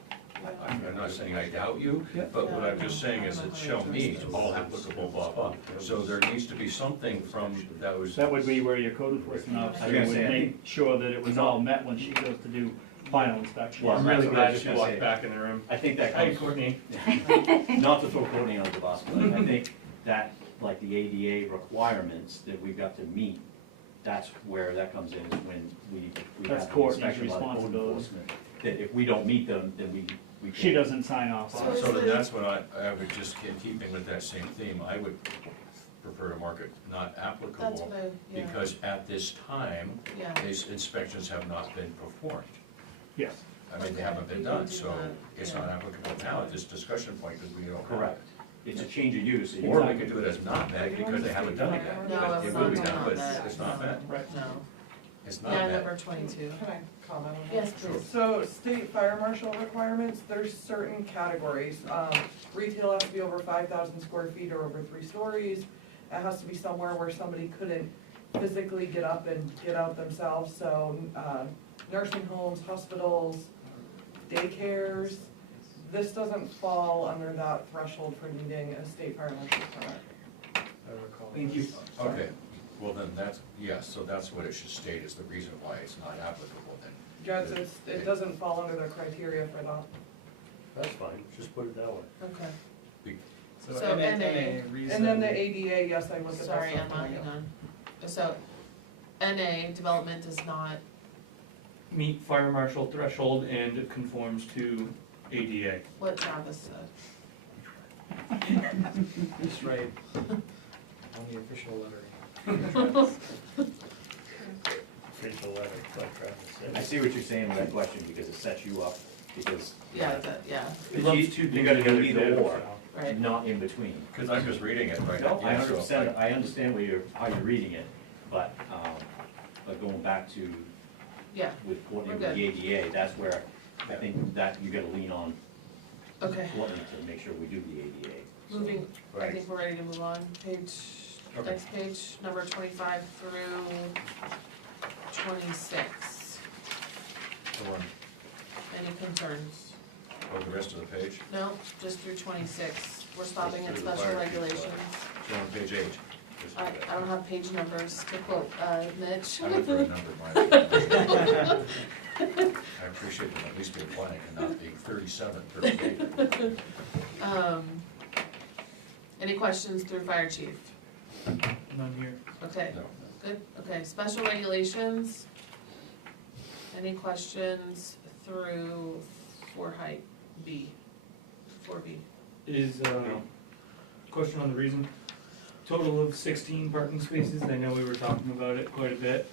I'm not saying I doubt you, Yeah. but what I'm just saying is it shall meet all applicable blah, blah. So there needs to be something from those. That would be where your code enforcement officer I was gonna would say, I make sure that it was all met when she goes to do final inspection. Well, I'm that's really what I glad was she gonna walked say. back in the room. I think that Hey, comes, Courtney. not to throw Courtney under the bus, but I think that, like the ADA requirements that we've got to meet, that's where that comes in, is when we That's have the Courtney's inspection by the code responsibility. enforcement. That if we don't meet them, then we. She doesn't sign off on it. So then that's what I would just, in keeping with that same theme, I would prefer to mark it not That's applicable. what I, yeah. Because at this time, Yeah. these inspections have not been performed. Yes. I mean, they Okay, haven't been we can done, do so that, it's yeah. not applicable now at this discussion point because we don't have it. Correct. It's a change of use. and Or you're we not- could do it as not met because they haven't done it yet. No, But it's it not will be done done, but met. it's not met. Right. No. It's not Yeah, met. number 22. Can I comment on that? Yes, please. So state fire marshal requirements, there's certain categories. Retail has to be over 5,000 square feet or over 3 stories. It has to be somewhere where somebody couldn't physically get up and get out themselves, so nursing homes, hospitals, daycares. This doesn't fall under that threshold for needing a state fire marshal permit. I recall. Thank you. Okay, well then that's, yes, so that's what it should state is the reason why it's not applicable then. Judge, it doesn't fall under the criteria for that. That's fine, just put it that way. Okay. So NA. NA, reason. And then the ADA, yes, I looked at that. Sorry, stuff Emma, for you. hang on. So, NA, development does not, Meet fire marshal threshold and it conforms to ADA. what Travis said. Just right on the official lettering. Official letter, like Travis said. I see what you're saying with that question, because it sets you up, because. Yeah, yeah, It lumps two You things gotta do together either too, or, so. right. not in between. Because I'm just reading it right No, now. I understand, I understand how you're reading it, but going back to Yeah, with Courtney We're with the ADA, that's where I think that you gotta lean on okay. Courtney to make sure we do the ADA. So, Moving, I Right. think we're ready to move on. Page, Okay. next page, number 25 through 26. The one, Any concerns? or the rest of the page, No, just through 26. We're stopping at Just through the special fire chief, regulations. so on page 8. I don't have page numbers to quote, Mitch. I look for a number, Mike. I appreciate them at least being blank and not being 37, 38. Any questions through fire chief? None here. Okay, No. good, okay, special regulations. Any questions through 4B? Is, question on the reason, total of 16 parking spaces, I know we were talking about it quite a bit.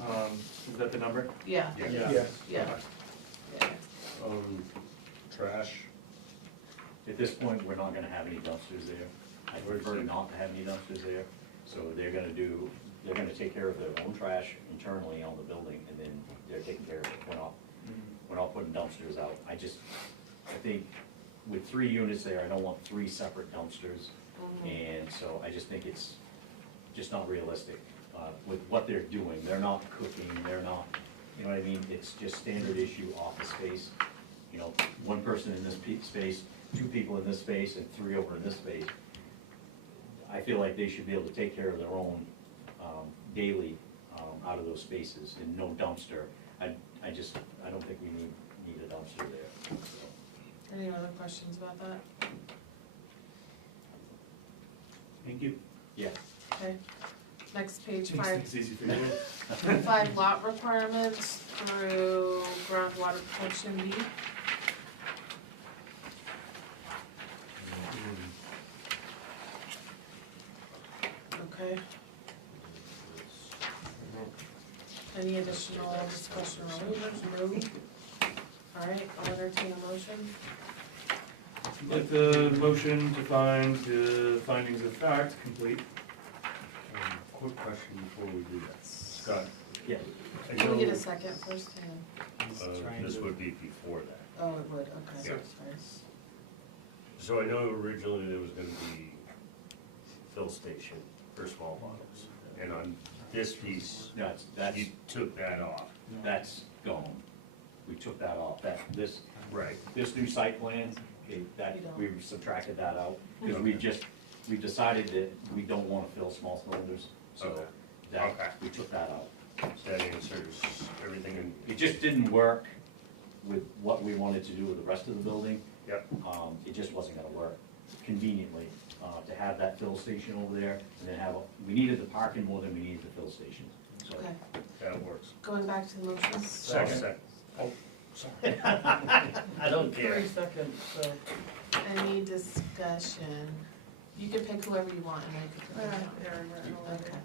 Is that the number? Yeah, Yeah. yeah. Trash, At this point, we're not gonna have any dumpsters there. I prefer not to have any dumpsters there, so they're gonna take care of their own trash internally on the building, and then they're taking care of it. We're not putting dumpsters out. I think with 3 units there, I don't want 3 separate dumpsters. And so I just think it's just not realistic, with what they're doing. They're not cooking, they're not, you know what I mean? It's just standard issue office space. You know, 1 person in this space, 2 people in this space, and 3 over in this space. I feel like they should be able to take care of their own, daily, out of those spaces, and no dumpster. I don't think we need a dumpster there, so. Any other questions about that? Thank you. Yeah. Okay, next page, Makes 5, things easy for you. 5 lot requirements through groundwater protection B. Okay. Any additional discussion or waivers? No. All right, I'll entertain a motion. Get the motion to find the findings of fact complete. quick question before we do that. Scott, Yeah. I Can we get a know, second first? Hang on. this would be before that. Oh, it would, okay, Yeah. sorry. So I know originally there was gonna be fill station for small bottles, and on this piece, That's you took that off. That's gone. We took that off. This Right. new site plan, we've subtracted that out, because we've decided that we don't wanna fill small cylinders, so Okay. we took that out. So that answers everything in, It just didn't work with what we wanted to do with the rest of the building. yep, It just wasn't gonna work conveniently, to have that fill station over there, and then we needed the parking more than we needed the fill station, so. Okay, that works. going back to the motion. Second. Oh, sorry. I don't care. 3 seconds, so. Any discussion? You can pick whoever you want and I can pick whoever you want. Okay.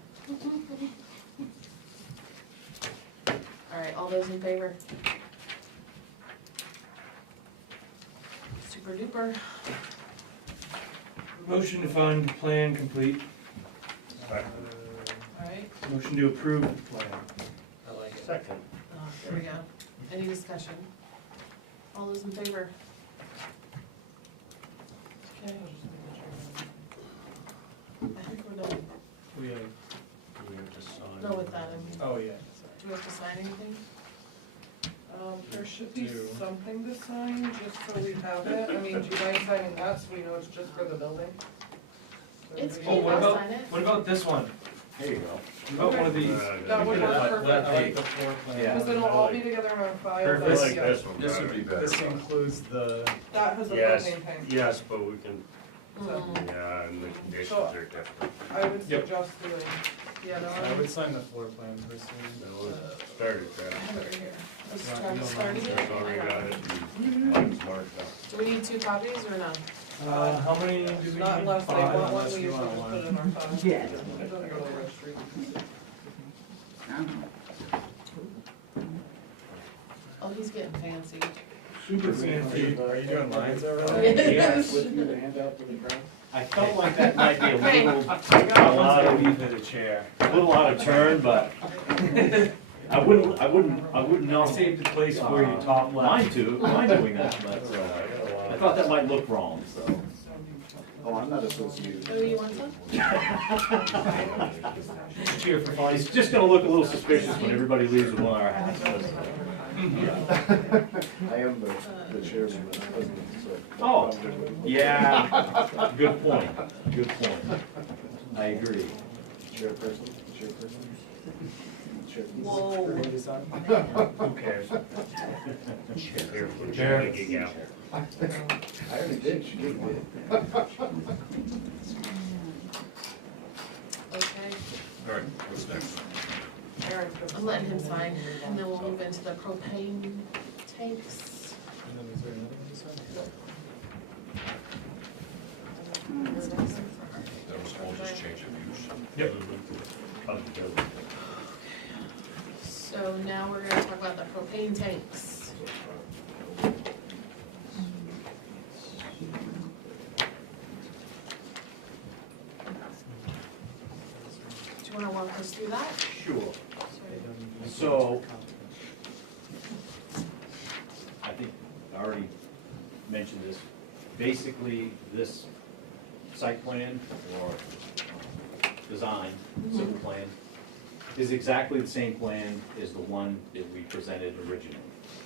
All right, all those in favor? Super duper. Motion to find the plan complete. All right, Motion to approve the plan. I like it. Second. there we go. Any discussion? All those in favor? Okay, I think we're done. We have, Do we have to sign? Go with that, I mean, oh, yeah. do we have to sign anything? There should be Do. something to sign, just so we have it. I mean, do you mind signing that, so we know it's just for the building? It's Oh, me, what I'll about, sign it. what about this one? There you go. What about one of these? That would work I perfect, like the floor plan. Yeah. because it'll all be together in our file. Perfect. I but like yeah, this one. This would be better. This includes the, That has a Yes, propane tank. yes, but we can, Mm, yeah, and the conditions are different. I would Yep. suggest doing the other I one. would sign the floor plan personally. So let's start it I there. have it right here. Let's Yeah, try no, to start it. That's already got it. Mine's marked up. Do we need 2 copies or none? How many do we need? Not unless they Five, want one, unless we you usually want just one. put it in our file. Yeah. It doesn't go to the registry. I don't know. Oh, he's getting fancy. Super fancy. Are you doing lines Oh, already? yes. With you the handout for the crowd? I felt like that might be a Hey. little, I'll allow you to the chair. a little out of turn, but I wouldn't I'll know. save the place for you, top left. Mind doing that, but, I thought that might look wrong, so. Oh, I'm not associated. Oh, you want some? Cheer for fun. It's just gonna look a little suspicious when everybody leaves with one of our hats. I am the chairman of the president, so. Oh, yeah, good point, good point. I agree. Chairperson. Whoa. Who cares? Here, put your Chair. gig out. I already did, she did. Okay, All right, what's next? I'm letting him sign, and then we'll move into the propane tanks. And then is there another one to sign? That was all just change of use. Yep. Of the building. So now we're gonna talk about the propane tanks. Do you wanna walk us through that? Sure. Sorry. So, I think I already mentioned this. Basically, this site plan or design, civil plan, is exactly the same plan as the one that we presented originally.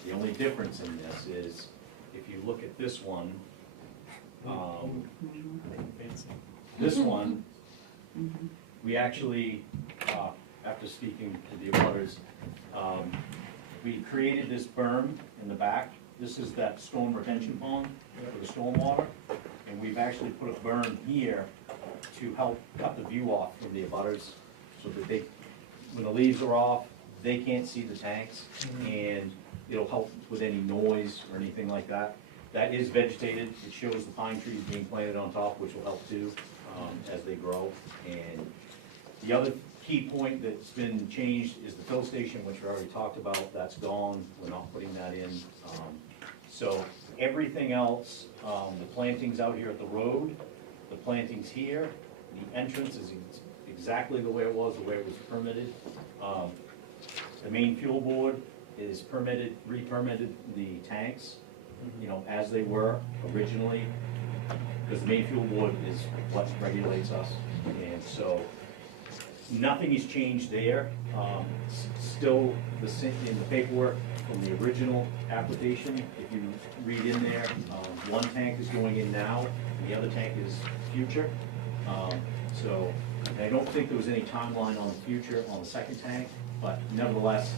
The only difference in this is, if you look at this one, this one, we actually, after speaking to the abutters, we created this berm in the back. This is that storm retention pond for the stormwater, and we've actually put a berm here to help cut the view off from the abutters, so that they, when the leaves are off, they can't see the tanks, and it'll help with any noise or anything like that. That is vegetated, it shows the pine trees being planted on top, which will help too, as they grow. And the other key point that's been changed is the fill station, which we already talked about, that's gone, we're not putting that in. So everything else, the plantings out here at the road, the plantings here, the entrance is exactly the way it was permitted. The main fuel board is permitted, re-permitted the tanks, you know, as they were originally, because the main fuel board is what regulates us, and so nothing has changed there. Still the same in the paperwork from the original application. If you read in there, one tank is going in now, and the other tank is future. So I don't think there was any timeline on the future on the second tank, but nevertheless,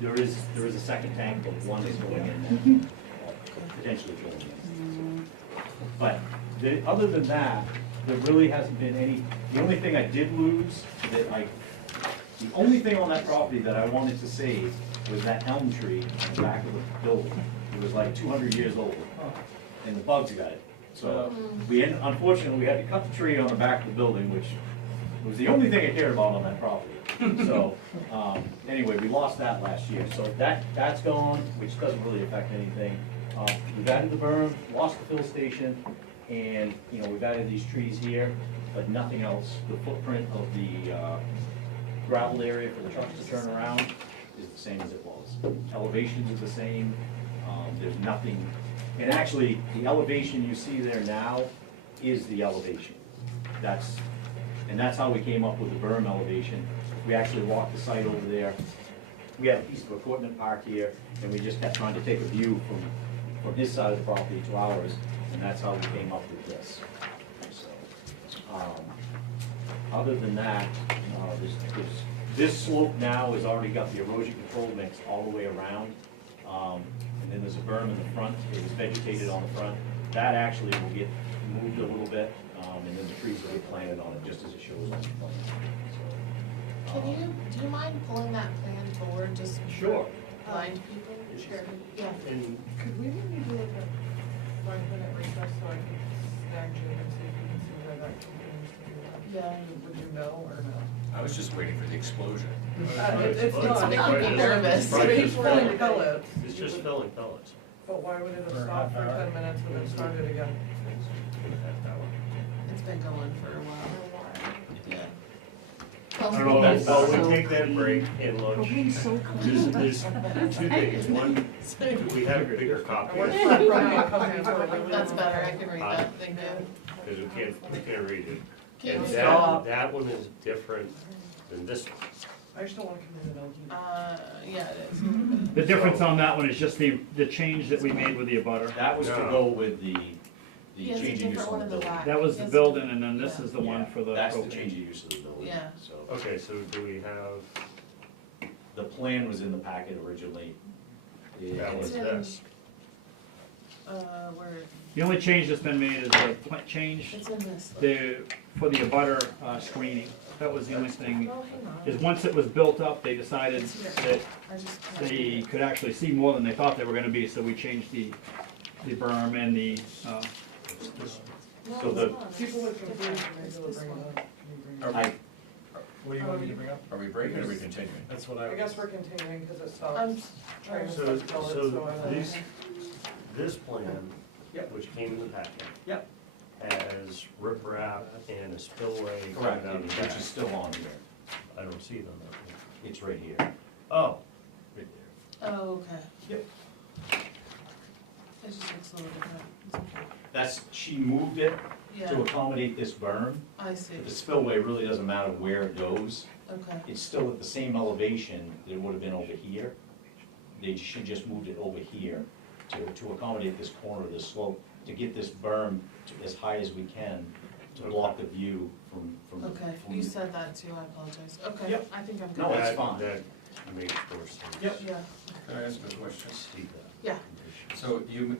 there is a second tank, but one is going in now, potentially going in. But other than that, there really hasn't been any, the only thing I did lose, the only thing on that property that I wanted to save was that elm tree in the back of the building. It was like 200 years old, and the bugs got it. So unfortunately, we had to cut the tree on the back of the building, which was the only thing I cared about on that property. So, anyway, we lost that last year, so that's gone, which doesn't really affect anything. We've added the berm, lost the fill station, and, you know, we've added these trees here, but nothing else. The footprint of the gravel area for the trucks to turn around is the same as it was. Elevations are the same, there's nothing, and actually, the elevation you see there now is the elevation. That's how we came up with the berm elevation. We actually walked the site over there. We had a piece of equipment parked here, and we just kept trying to take a view from his side of the property to ours, and that's how we came up with this. So, other than that, this slope now has already got the erosion control mix all the way around. And then there's a berm in the front, it was vegetated on the front. That actually will get moved a little bit, and then the trees will get planted on it, just as it shows on the plan. So, Do you mind pulling that plan forward, just Sure. blind people? Sure. Yeah. And Could we maybe do like a 5-minute recess so I can snag you and see if you can see where that continues to do that? Yeah. Would you know or no? I was just waiting for the explosion. It's Well, not. making me nervous. It's filling pellets. It's just filling pellets. But why would it have For a stopped half for hour. 10 minutes and then started again? It's been going for a while, yeah. I don't know, well, we'll take that break and lunch. There's two things, one, do we have bigger copies? That's better, I can read that, thank you. Because we can't read it. Can't And read that one is different than this one. I just don't wanna come in and LG. Yeah, it is. The difference on that one is just the change that we made with the abutter. That was to go with the He has a changing use different of one the in the building. back. That was the Yes. building, and then this Yeah. is the one Yeah, for the That's the propane. change of use of the building, Yeah. so. Okay, so do we have, The plan was in the packet originally. that was It's in- this? Where, The only change that's been made is the change it's in this. for the abutter screening. That was the only thing, Oh, hang on. is once it was built up, they decided It's here. that I just. they could actually see more than they thought they were gonna be, so we changed the berm and the, No, So it's the- not. People are It's confused back. when It's they go this to bring one. it up. Can you bring it Are up? I, What do you want me to bring up? Are we breaking or are we continuing? That's what I I was. guess we're continuing because it I'm stops trying to So, spell it, so so I don't. this plan, Yep. which came in the packet. Yep. Has riprap and a spillway coming correct, out of the which back. is still on here. I don't see them there. It's right here. Oh, right there. Oh, okay. Yep. It just looks a little different. It's okay. That's, she moved it to Yeah, accommodate this berm. I see. But the spillway really doesn't matter where it goes. Okay, It's still at the same elevation that it would have been over here. She just moved it over here to accommodate this corner of the slope, to get this berm to as high as we can to block the view from. okay. from- You said that too, I apologize. Okay, Yep. I think I'm No, good. it's That- fine. That makes more sense. Yep. Yeah, Can I ask a question? See that. yeah. So you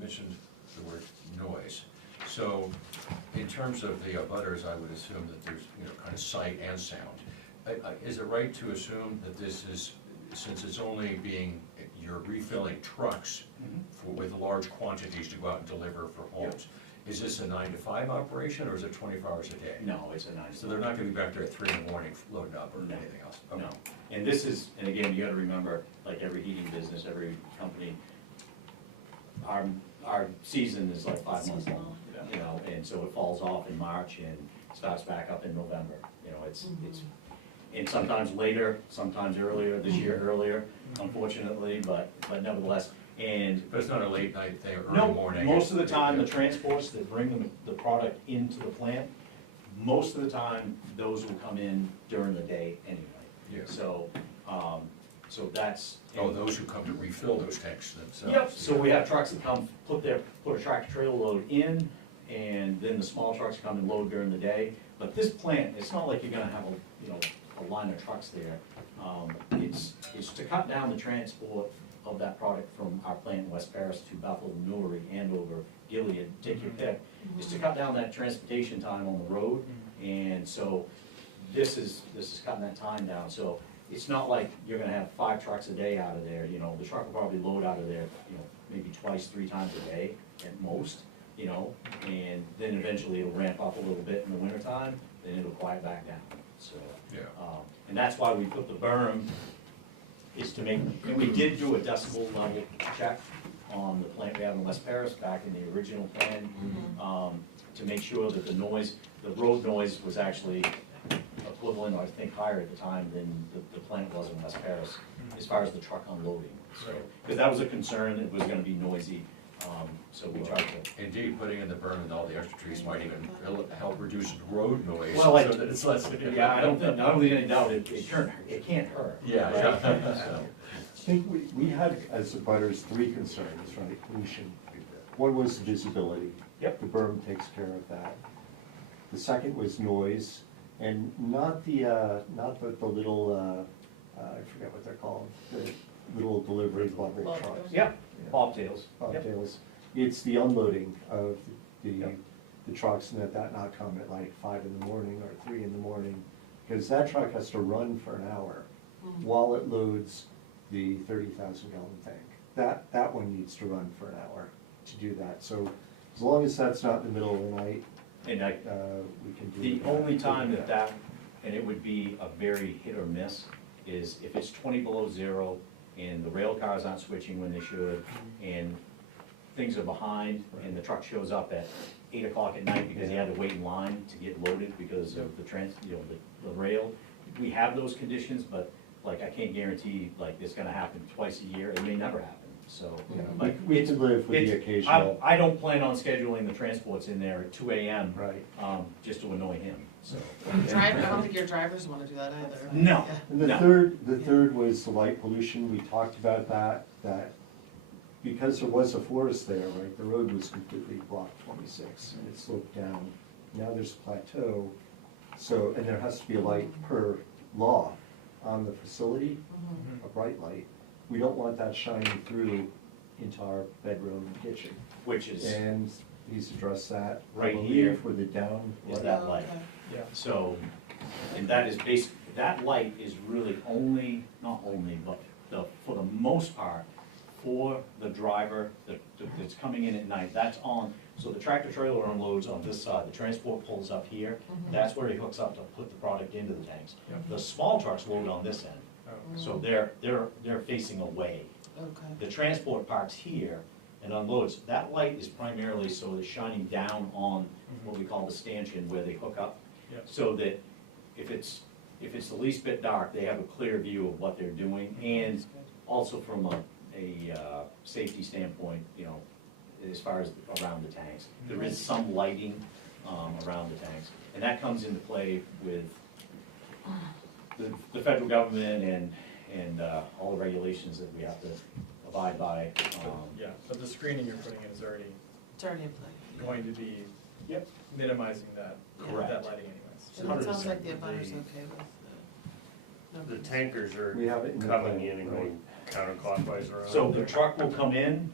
mentioned the word noise. So in terms of the abutters, I would assume that there's, kind of sight and sound. Is it right to assume that this is, since it's only you're refilling trucks with large quantities to go out and deliver for homes, is this a 9 to 5 operation or is it 24 hours a day? No, it's a nice. So they're not gonna be back there at 3 in the morning loading up or No. anything else? Okay. No, and this is, and again, you gotta remember, like every heating business, every company, our season is like 5 months long, and so it falls off in March and starts back up in November, it's, and sometimes later, sometimes earlier, this year earlier, unfortunately, but nevertheless, and But it's not a late night thing or early no, morning? most of the time, the transports that bring the product into the plant, most of the time, those will come in during the day anyway. Yeah. So, so that's. Oh, those who come to refill those tanks themselves? Yep, so we have trucks that come, put a tractor trailer load in, and then the small trucks come and load during the day. But this plant, it's not like you're gonna have a line of trucks there. It's to cut down the transport of that product from our plant in West Paris to Bethel, Newry, Andover, Gilead, take your pick, is to cut down that transportation time on the road. And so this is cutting that time down. So it's not like you're gonna have 5 trucks a day out of there, the truck will probably load out of there, maybe twice, 3 times a day at most, and then eventually it'll ramp up a little bit in the wintertime, then it'll quiet back down, so. Yeah. And that's why we put the berm, is to make, and we did do a decibel level check on the plant we have in West Paris back in the original plan, to make sure that the road noise was actually equivalent, or I think higher at the time than the plant was in West Paris, as far as the truck unloading. So, because that was a concern, it was gonna be noisy, so we tried to. Indeed, putting in the berm and all the extra trees might even help reduce road noise, Well, so that it's less. Yeah, I don't think any doubt, it can't hurt. Yeah, right? yeah. So, I think we had, as the butters, 3 concerns, right? One was visibility. Yep. The berm takes care of that. The second was noise, and not the little, I forget what they're called, the little delivery bubble trucks. Yep, bobtails. Bobtails. It's the unloading of the trucks, and that not come at like 5 in the morning or 3 in the morning, because that truck has to run for an hour while it loads the 30,000 gallon tank. That one needs to run for an hour to do that, so as long as that's not in the middle of the night, And we can do the that. only time that, and it would be a very hit or miss, is if it's 20 below 0 and the rail cars aren't switching when they should, and things are behind, and the truck shows up at 8 o'clock at night because he had to wait in line to get loaded because of the rail. We have those conditions, but like, I can't guarantee, like, it's gonna happen twice a year, it may never happen, so. Like, We have to live with the it's- occasional. I don't plan on scheduling the transports in there at 2 AM. Right. Just to annoy him, so. I don't think your drivers wanna do that either. No. Yeah. And the No. third was the light pollution, we talked about that because there was a forest there, right, the road was completely blocked 26, and it sloped down. Now there's a plateau, so, and there has to be a light per law on the facility, Mhm. a bright light. We don't want that shining through into our bedroom and kitchen. Which is, And he's addressed that, I Right believe, here for the down. is light. that Oh, light. okay. Yeah. So, and that is that light is really only, not only, but for the most part, for the driver that's coming in at night, that's on. So the tractor trailer unloads on this side, the transport pulls up here, Mhm. that's where he hooks up to put the product into the tanks. Yep. The small trucks load on this end, Oh, so they're facing away. Okay. The transport parks here and unloads, that light is primarily so it's shining down on what we call the stanchion where they hook up. Yep. So that if it's the least bit dark, they have a clear view of what they're doing. And also from a safety standpoint, you know, as far as around the tanks. There is some lighting around the tanks. And that comes into play with the federal government and all the regulations that we have to abide by. Yeah, but the screening you're putting in is already It's already in play. going to be Yep. minimizing that, Correct. that lighting anyways. And it sounds like the 100%. abutter's okay with the. The tankers are We have it in the coming plan, in and right. going counterclockwise around. So the truck will come in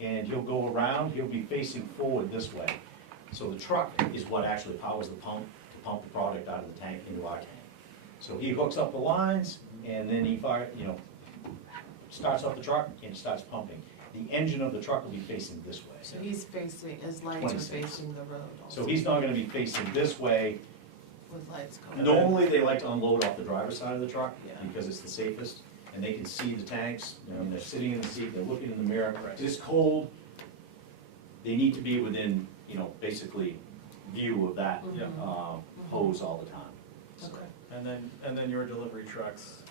and he'll go around, he'll be facing forward this way. So the truck is what actually powers the pump to pump the product out of the tank into our tank. So he hooks up the lines and then he starts up the truck and starts pumping. The engine of the truck will be facing this way. So he's facing, his lights are 26. facing the road also. So he's not gonna be facing this way. With lights going. Normally, they like to unload off the driver's side of the truck Yeah. because it's the safest, and they can see the tanks, and they're sitting in the seat, they're looking in the mirror. Right. It's cold, they need to be within, basically view of that Mhm. Yeah. hose all the time. Okay. And then your delivery trucks,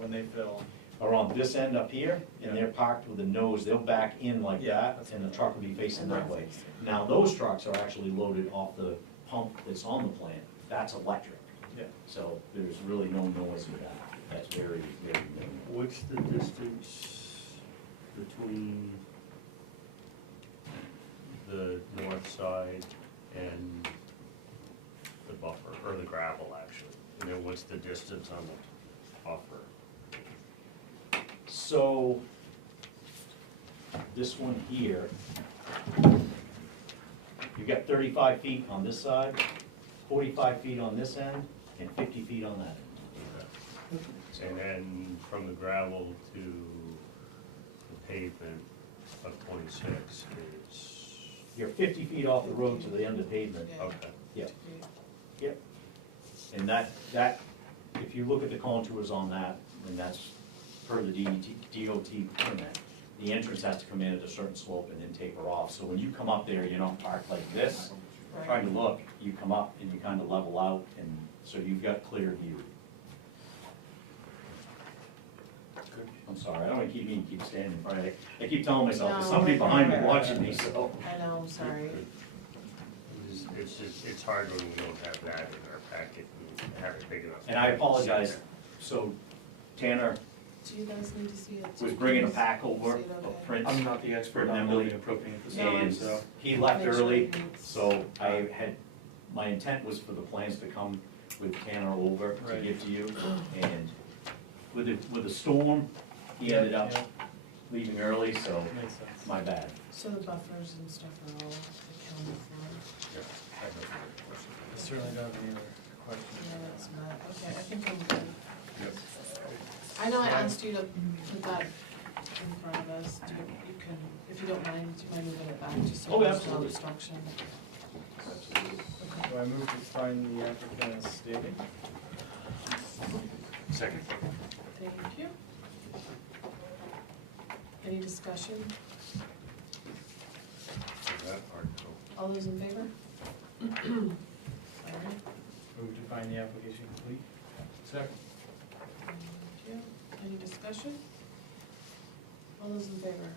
when they fill, Are on this end up here, and Yeah. they're parked with the nose, they'll back in like Yeah, that, that's and the what- truck will be facing And that they're way. facing. Now, those trucks are actually loaded off the pump that's on the plant, that's electric. yeah. So there's really no noise with that, that's very, very minimal. What's the distance between the north side and the buffer, or the gravel actually? And then what's the distance on the buffer? So, this one here, you've got 35 feet on this side, 45 feet on this end, and 50 feet on that end. And then from the gravel to the pavement of 26 is, You're 50 feet off the road to the end of pavement. Yeah. okay. Yep, yep. And that, if you look at the contours on that, and that's per the DOT permit, the entrance has to come in at a certain slope and then taper off. So when you come up there, you're not parked like this, trying to look, you come up and you kind of level out, and so you've got clear view. I'm sorry, I don't want to keep standing in front of it. I keep telling myself, there's No, somebody I behind me know. watching me, so. I know, I'm sorry. It's hard when we don't have that in our packet and have it big enough. And I apologize, so Tanner Do you guys need to see it? was bringing a pack over See it okay? of prints. I'm not the expert on building a propane facility, And so. he left Make sure early, he needs- so my intent was for the plans to come with Tanner over to Right. give to you. And with the storm, he ended up Yeah, leaving early, so makes sense. my bad. So the buffers and stuff are all accounted for? I certainly don't have any other questions. Yeah, that's not, okay, I think I'm good. I know I asked you to put that in front of us, you can, if you don't mind, do you mind moving it back, just so Oh, there's no absolutely. obstruction? Okay. Do I move to find the applicant as stated? Second. Thank you. Any discussion? That part, All those in favor? Sorry. Move to find the application complete. Second. Thank you. Any discussion? All those in favor?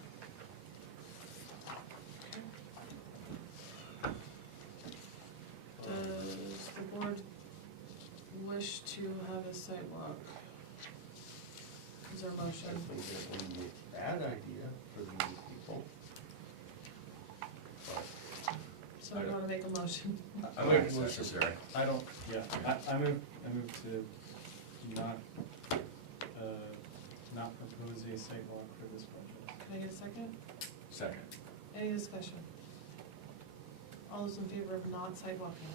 Does the board wish to have a sidewalk? Is there a I motion? think that wouldn't be a bad idea for the new people. But So we want to make a motion? I think it's necessary. I don't, yeah, I move to not, not propose a sidewalk for this project. Can I get a second? Second. Any discussion? All those in favor of not sidewalking?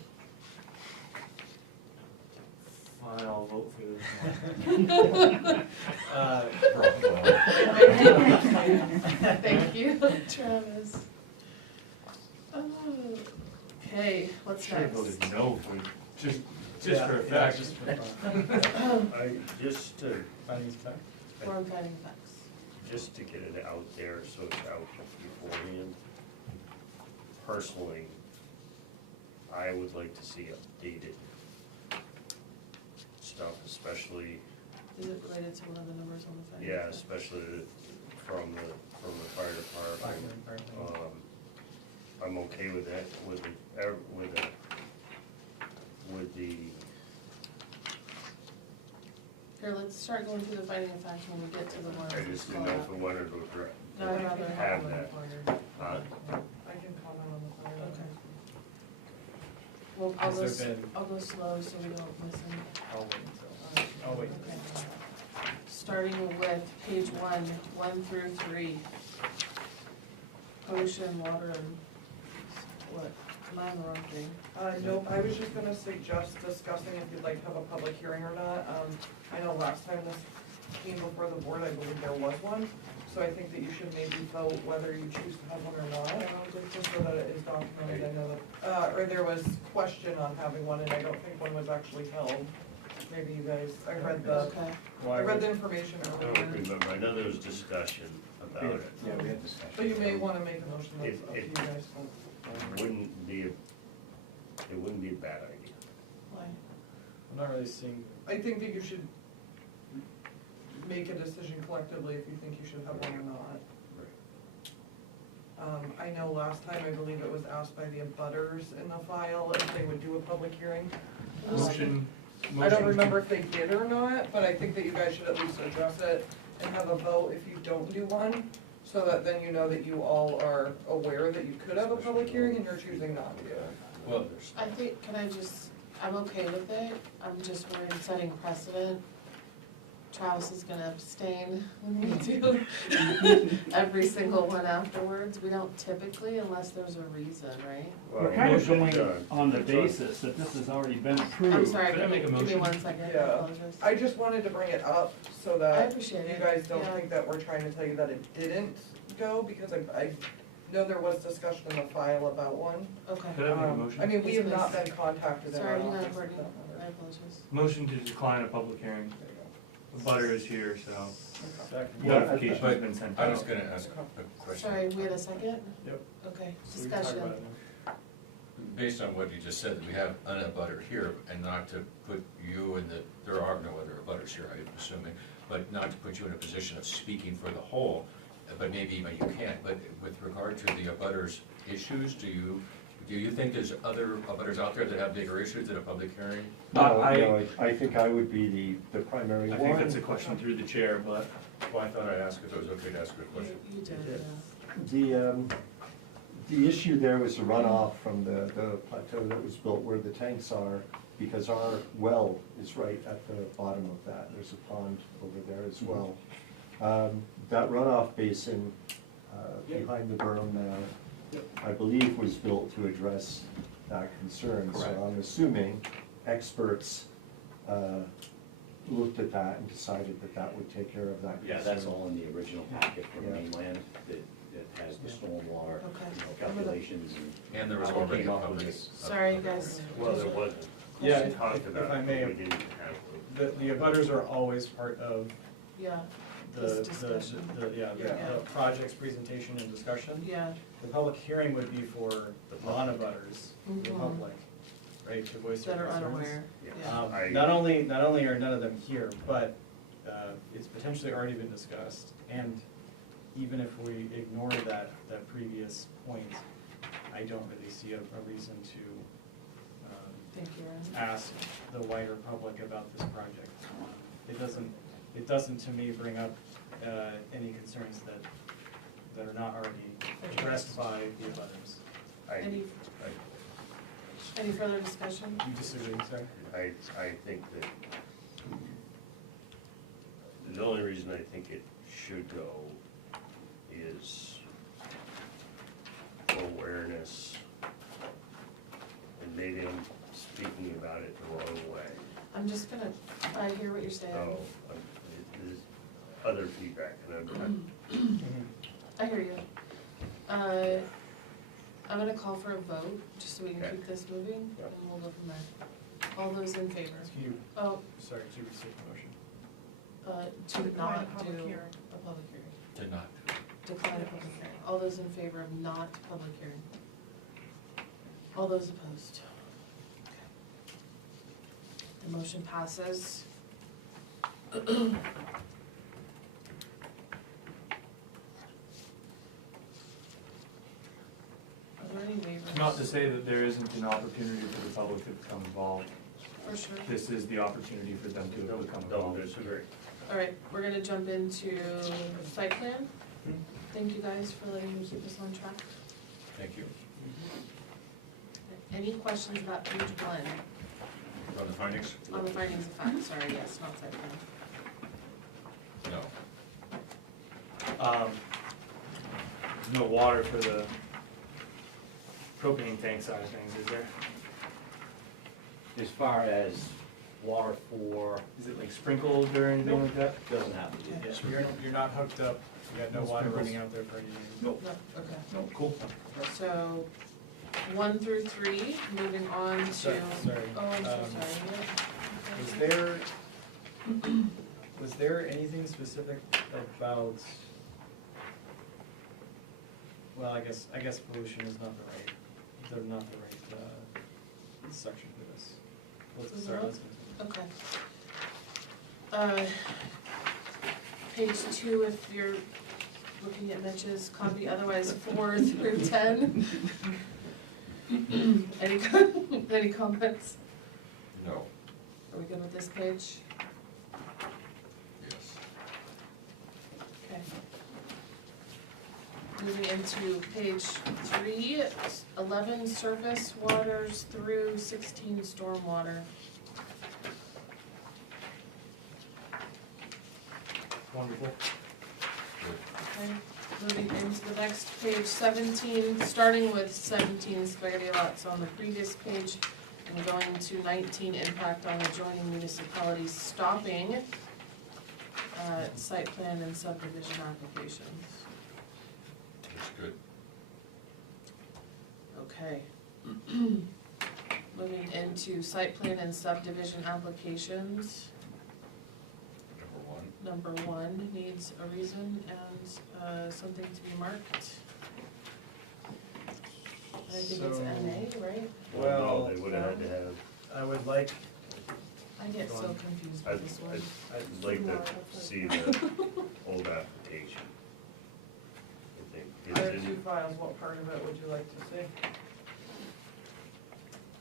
Fine, I'll vote for this one. Thank you, Travis. Okay, what's should have next? voted no for, just Yeah, for yeah, effect. just for fun. I, just to, Findings of fact. Form finding facts. just to get it out there so it's out beforehand. Personally, I would like to see updated stuff, especially, Is it related to one of the numbers on the finding yeah, facts? especially from the fire department. Fire. I'm okay with that, with the, Here, let's start going through the finding of facts when we get to the one. I just didn't know if we wanted to No, I'd rather have on the that. fire. Huh? I can comment on the fire. Okay. Well, I'll Has there go, been- I'll go slow so we don't miss any. I'll wait until, I'll wait. Okay. Starting with page 1 through 3. Ocean, water, and what? Am I on the wrong thing? Nope, I was just gonna suggest discussing if you'd like to have a public hearing or not. I know last time this came before the board, I believe there was one. So I think that you should maybe vote whether you choose to have one or not, just so that it is documented. I know that, or there was question on having one, and I don't think one was actually held. Maybe you guys, I read the information I earlier. don't remember, I know there was discussion about it. Yeah, we had discussion. But you may wanna make a motion that's up to you It- guys. It wouldn't be a bad idea. Why? I'm not really seeing, I think that you should make a decision collectively if you think you should have one or not. I know last time, I believe it was asked by the abutters in the file if they would do a public hearing. Motion. I don't remember if they did or not, but I think that you guys should at least address it and have a vote if you don't do one, so that then you know that you all are aware that you could have a public hearing and you're choosing not to. Well, I think, I'm okay with it, I'm just worried setting precedent. Travis is gonna abstain when we do every single one afterwards. We don't typically unless there's a reason, right? We're kind of Motion going done. on the basis that this has already been approved. I'm sorry, Could I make a give me motion? 1 second, I Yeah. apologize. I just wanted to bring it up so I that appreciate you it, guys don't yeah. think that we're trying to tell you that it didn't go, because I know there was discussion in the file about one. Okay. Could I make a motion? I mean, we have not Yes, been contacted in our Sorry, hang on, office. Courtney, for that matter. I apologize. Motion to decline a public hearing. The butter is here, so second. notification's but been sent I was out. gonna ask a question. Sorry, we had a second? Yep. Okay, So we can talk discussion. about it now. Based on what you just said, that we have an abutter here, and not to put you in the, there are no other abutters here, I'm assuming, but not to put you in a position of speaking for the whole, but maybe even you can't, but with regard to the abutters' issues, do you think there's other abutters out there that have bigger issues at a public hearing? No, I think I would be the primary I one. think that's a question through the chair, but Well, I thought I'd ask if it was okay to ask her a question. You did, yeah. The issue there was the runoff from the plateau that was built where the tanks are, because our well is right at the bottom of that. There's a pond over there as well. That runoff basin behind the berm now, I believe was built to address that concern. So Correct. I'm assuming experts looked at that and decided that that would take care of that concern. Yeah, that's all in the original packet from Yeah. mainland, that has the stormwater, Okay. calculations and. And there was how it already came a up with public. this. Sorry, you guys. Well, there wasn't. Yeah, We talked if about I it, may, but we didn't have the abutters are always part of Yeah, the, This discussion. the Yeah. project's presentation and discussion. yeah, the public hearing would be for the non-abutters, the Mhm. public, right, to voice their That are concerns. unaware, Yeah. yeah. Not only are none of them here, but it's potentially already been discussed, and even if we ignore that previous point, I don't really see a reason to Thank you, Aaron. ask the wider public about this project. It doesn't to me bring up any concerns that are not already addressed by the abutters. Any further discussion? You disagree, sir? I think that the only reason I think it should go is for awareness. And maybe I'm speaking about it the wrong way. I'm just gonna, I hear what you're saying. So, there's other feedback, and I hear you. I'm gonna call for a vote, just so we can Okay. keep this moving, Yep. and we'll go from there. All those in favor? Can you, Oh, sorry, to restate the motion? to Decline a not public do hearing. a public hearing. Did not. Decline a public hearing. All those in favor of not public hearing? All those opposed? Okay. The motion passes. Are there any waivers? Not to say that there isn't an opportunity for the public to become involved. For sure. This is the opportunity for them to become don't involved. disagree. All right, we're gonna jump into site plan. Thank you guys for letting me keep us on track. Thank you. Any questions about page one? On the findings? On the findings of fact, sorry, yes, not site plan. No. No water for the propane tank side of things, is there? As far as water for, Is it like sprinkled or anything like that? doesn't have to be. Yeah, you're not hooked up, you got no No water sprinkles. running out there for anything. Nope. No, okay. No, cool. So, 1 through 3, moving on to. Sorry. Oh, I'm so Um, sorry. Was there anything specific about, well, I guess pollution is not the right section for this. Let's continue. Okay. Page 2, if you're looking at Mitch's copy, otherwise 4 through 10. Any comments? No. Are we good with this page? Yes. Okay. Moving into page 3, 11 surface waters through 16 stormwater. Wonderful. Okay, moving into the next page, 17, starting with 17 spaghetti lots on the previous page, and going to 19, impact on adjoining municipalities, stopping site plan and subdivision applications. That's good. Okay. Moving into site plan and subdivision applications. Number 1. Number 1 needs a reason and something to be marked. I think it's So- NA, right? Well, no, they would have had to have, I would like, I get so confused with this one. I'd like to see the old application. I think There are it's 2 in, files, what part of it would you like to see?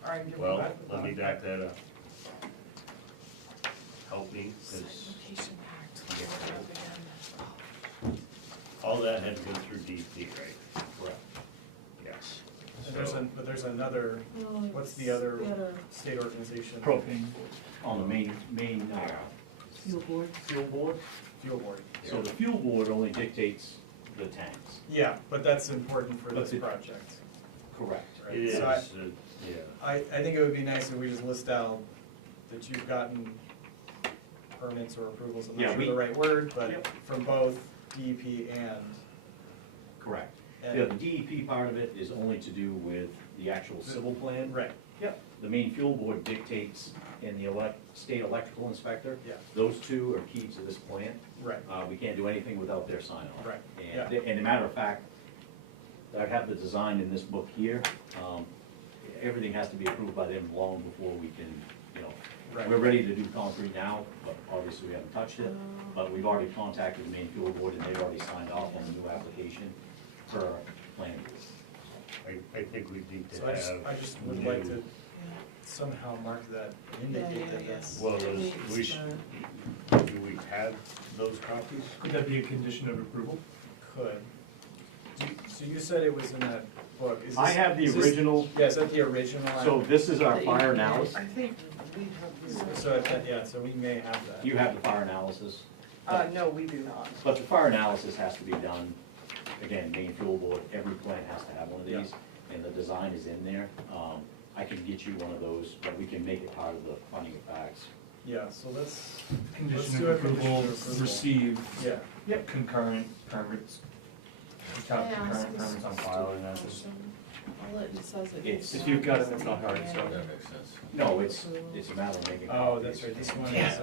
Or I can give you well, back the let me doc. back that up. Help me, Site because location pact, look it up again. all that had to go through DEP, right? Correct. Yes. but there's another, No, what's it's the other the other- state organization? Propane. On the main, Fuel board. fuel board. Fuel board. So the fuel board only dictates the tanks. Yeah, but that's important for But this the- project, Correct. right? It is, So yeah. I think it would be nice if we just list out that you've gotten permits or approvals, I'm Yeah, not sure we- the right word, Yep. but from both DEP and. Correct. and- Yeah, the DEP part of it is only to do with the actual civil plan. Right, Yep. The main fuel board dictates in the state electrical inspector. yeah, Those two are key to this plant. right, We can't do anything without their sign off. right, And as a matter of fact, I have the design in this book here. Everything has to be approved by them long before we can, you know, Right. we're ready to do concrete now, but obviously we haven't touched it. But we've already contacted the main fuel board and they've already signed off on the new application per plan. I think we need to So have. I just would like to new- somehow mark that, Yeah, indicate yeah, that yeah. that's. Well, those, Needs we to- should, do we have those copies? Could that be a condition of approval? Could. So you said it was in that book. Is I this- have the is this- original, Yeah, is that the original? so this is our fire analysis. I think we have So, yeah, so we may have that. You have the fire analysis. no, we do not. But the fire analysis has to be done, again, main fuel board, every plant has to have one of these, and the design is in there. I can get you one of those, but we can make it part of the finding of facts. Yeah, so let's Condition do of a condition approval, of approval. receive yeah. concurrent permits. Just have Can I ask concurrent this permits on file and that's question? All it says it. It's- if you've got it, it's not hard, so. That makes sense. No, it's a matter of making Oh, copies. that's right, this one is,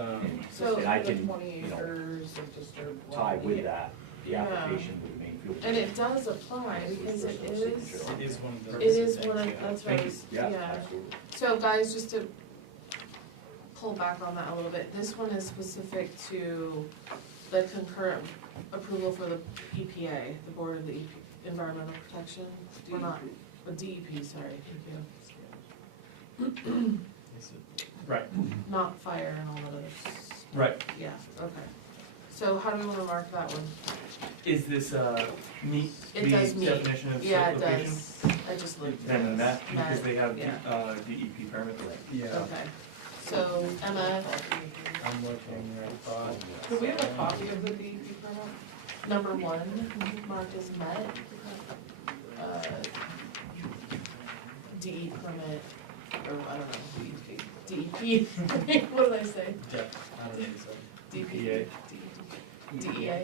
So- And I The can, 20 you know, acres of disturbed. tie with wetland. that, the Yeah. application with the main fuel. board. And it does apply because it is, it is one of the. it is one things, of, yeah. that's what I was, Yeah, yeah. absolutely. So guys, just to pull back on that a little bit, this one is specific to the concurrent approval for the EPA, the Board of the Environmental Protection. We're not, DEP, sorry, thank you. Right, Not fire and all that other, right. yeah, okay. So how do we wanna mark that one? Is this, meet It the does meet. definition of Yeah, site it location? does, I just looked. Then that, because they have, Yeah. DEP permit. Yeah, Okay, so Emma, I'm looking right by. Do we have a copy of the DEP permit? number one, marked as met. DE permit, or I don't know, DEP, what did I say? Yeah, I don't think so. DEP, DEA,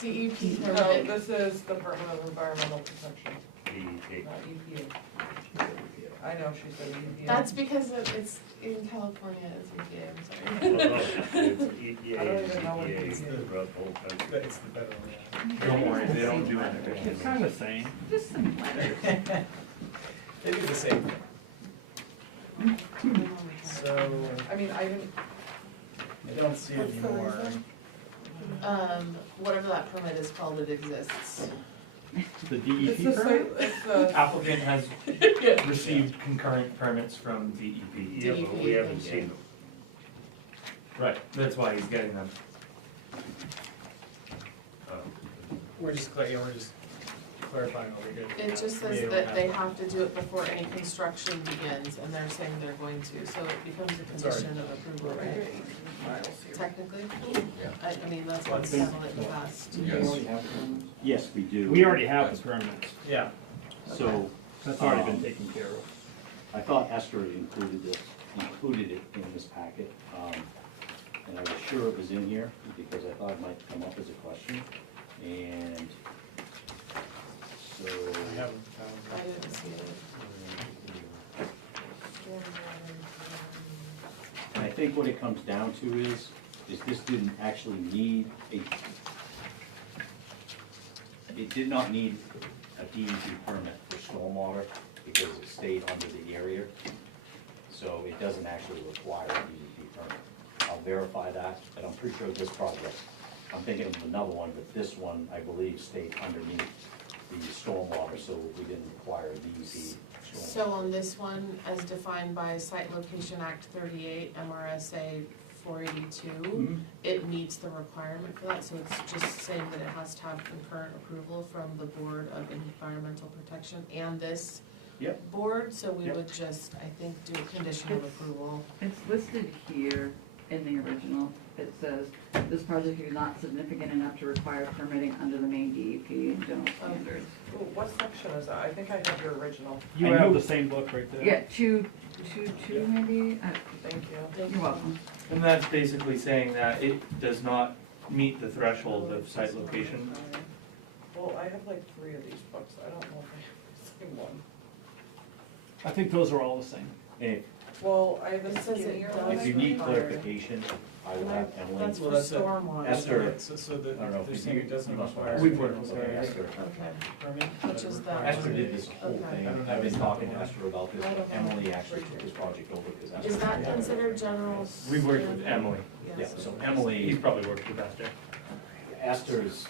DEP No, permit. this is Department of Environmental Protection, DEP. not EPA. I know, she said EPA. That's because it's in California, it's EPA, I'm Well, sorry. no, it's EPA, I don't even know what EPA, it is. throughout the whole country. But it's the better one. Don't worry, they don't do anything. It's kind of the same. Just some letters. They do the same thing. So, I mean, I didn't, I don't see it What's the anymore. reason? Whatever that permit is called, it exists. The it's DEP the permit? site, it's the, Applicant has received concurrent permits from DEP. Yeah, but we haven't DEP, seen them. Right, that's why he's getting them. We're just clarifying over here. It just says Yeah, we that they have- have to do it before any construction begins, and they're saying they're going to, so it becomes a It's already- condition of approval, right? miles here. Technically, Yeah. I mean, that's what's handled it in the past. Yes. Yes, we do. We already have the permits. Yeah, So, That's already been taken care of. I thought Esther had included it in this packet, and I was sure it was in here, because I thought it might come up as a question, and so. I haven't found I it. didn't see it. And I think what it comes down to is this didn't actually need it did not need a DEP permit for stormwater, because it stayed under the area. So it doesn't actually require a DEP permit. I'll verify that, but I'm pretty sure this project, I'm thinking of another one, but this one, I believe, stayed underneath the stormwater, so we didn't require a DEP stormwater. So on this one, as defined by Site Location Act 38, MRSA 482, Mhm. it meets the requirement for that, so it's just saying that it has to have concurrent approval from the Board of Environmental Protection and this Yep. board, so we Yep. would just, I think, do a condition of approval. It's listed here in the original. It says, this project is not significant enough to require permitting under the main DEP and general standards. Ooh, what section is that? I think I have your original. You And have you- the same book right there. Yeah, two maybe? Thank you. You're welcome. And that's basically saying that it does not meet the threshold of site location. Well, I have like 3 of these books. I don't know if I have the same one. I think those are all the same. And Well, I have It a says it skinnier does. one. If you need clarification, I will have Emily. That's for Well, that's a- stormwater. Esther, So I don't know they're if saying you- it doesn't you must require. have- We've worked with Okay, her. Esther. Okay, Permit, Which but is it that? requires Esther did this whole Okay. thing, I don't know, I've been is that talking the to one? Esther about this, I don't but know. Emily actually took this project over because Esther. is that considered general? We've worked with Emily. Yeah, Yes. so He's Emily, probably worked with Esther. Esther's,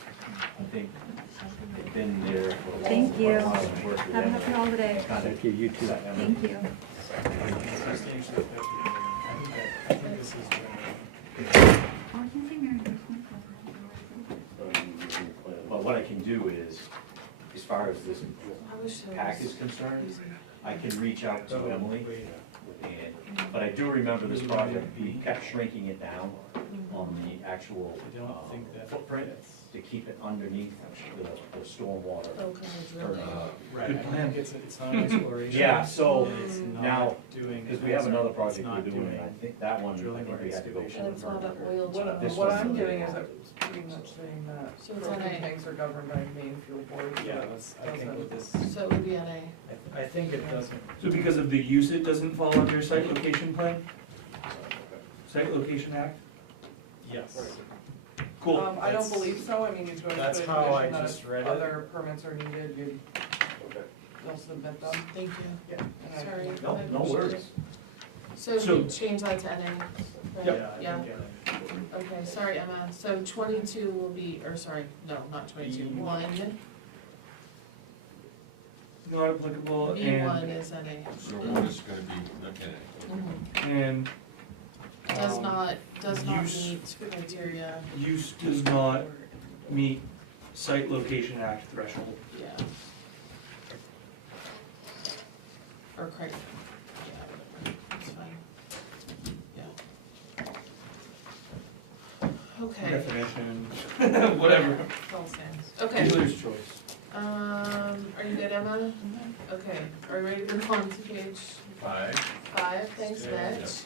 I think, been there for a while. Thank you. and worked with Have a happy Emily. holiday. Thank you, you too. Thank you. Substantially affected. I think this is general. Oh, I can say Merry Christmas. But what I can do is, as far as this I wish there pack was is concerned, easy. I can reach out to Emily. Wait, But I do remember this project, we kept shrinking it down on the actual I don't think that. footprint to keep it underneath the stormwater. Oh, 'cause it's or, really. Right, Good I don't plan. think it's not exploration. Yeah, so and it's not now, doing. because we have another it's project not we're doing, I think that one, I drilling think or we had to go. excavation. And it's not an oil What, This what one's I'm the- getting is that it's pretty much saying that So it's propane NA. tanks are governed by Maine Fuel Board. Yeah, that's, I think with this, So it would be NA. I think it doesn't. So because of the use, it doesn't fall under site location plan? Site location act? Yes. Cool. I don't believe so, I mean, you could That's put a how I condition that just if read it. other permits are needed, you'd, they'll submit them. Thank you. Yeah. And I Sorry. can- No, I no appreciate worries. it. So So- we change that to NA, right? Yep. Yeah, I Yeah, think, okay, sorry Emma, so 22 will be, or sorry, no, not 22, B1. 1, Not applicable B1 and, is NA. So what is gonna be in it? Mhm. and. Does um, not use- meet criteria, Use does not meet site location act threshold. yeah. Or criteria, yeah, whatever, it's fine. Yeah. Okay. Definition, whatever. All stands. Okay, Dealer's choice. are you good, Emma? Okay, are you ready to move on to page 5, 5? Thanks, Yeah. Mitch.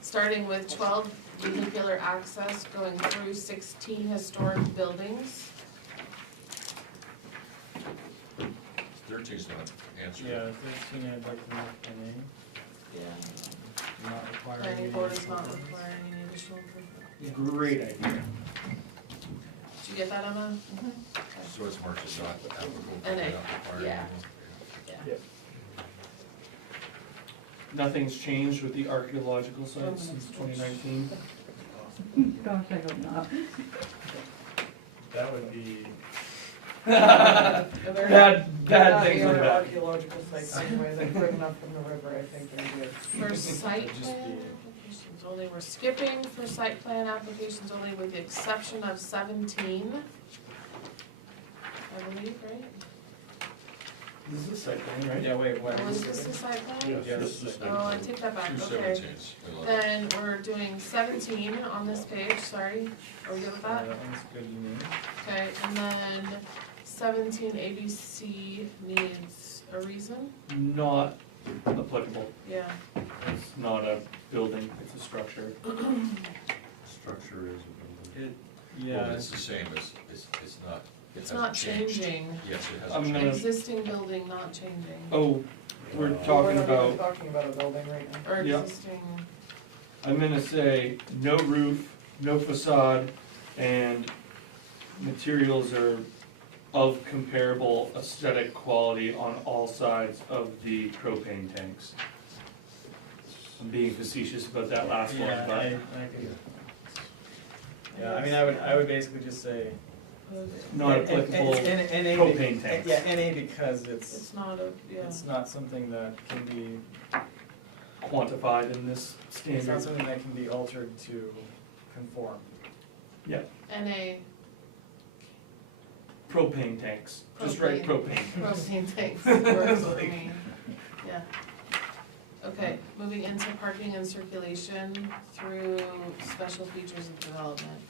Starting with 12, vehicular access going through 16 historic buildings. 13's not answered. yeah, 13, I'd like to make NA, Yeah. not requiring. Planning any board is additional not improvements. requiring any additional improvement. Great idea. Did you get that, Emma? So it's marked as not applicable. NA, not requiring yeah. any- Yeah. Nothing's changed with the archaeological sites since 2019. Gosh, I hope not. That would be, Bad Not things near like that. archaeological sites anyway, they're quick enough from the river, I think they're good. For site Just plan be- applications only, we're skipping for site plan applications only with the exception of 17. I believe, right? This is a site plan, right? yeah, wait, what? Oh, is this a site plan? Yes. Oh, I take that back, Two okay. 17s. we love it. Then we're doing 17 on this page, sorry. Are we good with that? That one's good, you mean? Okay, and then 17 ABC needs a reason? Not applicable. Yeah. It's not a building, it's a structure. Structure is a building. Yeah. Well, it's the same, it's not, it It's hasn't not changed. changing. Yes, it I'm hasn't gonna- changed. Existing building not changing. Oh, we're We're talking not even about, talking about a building right now. Or Yeah. existing, I'm gonna say no roof, no facade, and materials are of comparable aesthetic quality on all sides of the propane tanks. I'm being facetious about that last one, Yeah, but I could. Yeah, I mean, I would basically just say. not applicable NA propane tanks. Yeah, NA because it's not a, yeah. it's not something that can be, quantified in this it's not standard. something that can be altered to conform. NA, Propane tanks, just write propane. propane tanks works for me, yeah. Okay, moving into parking and circulation through special features of development.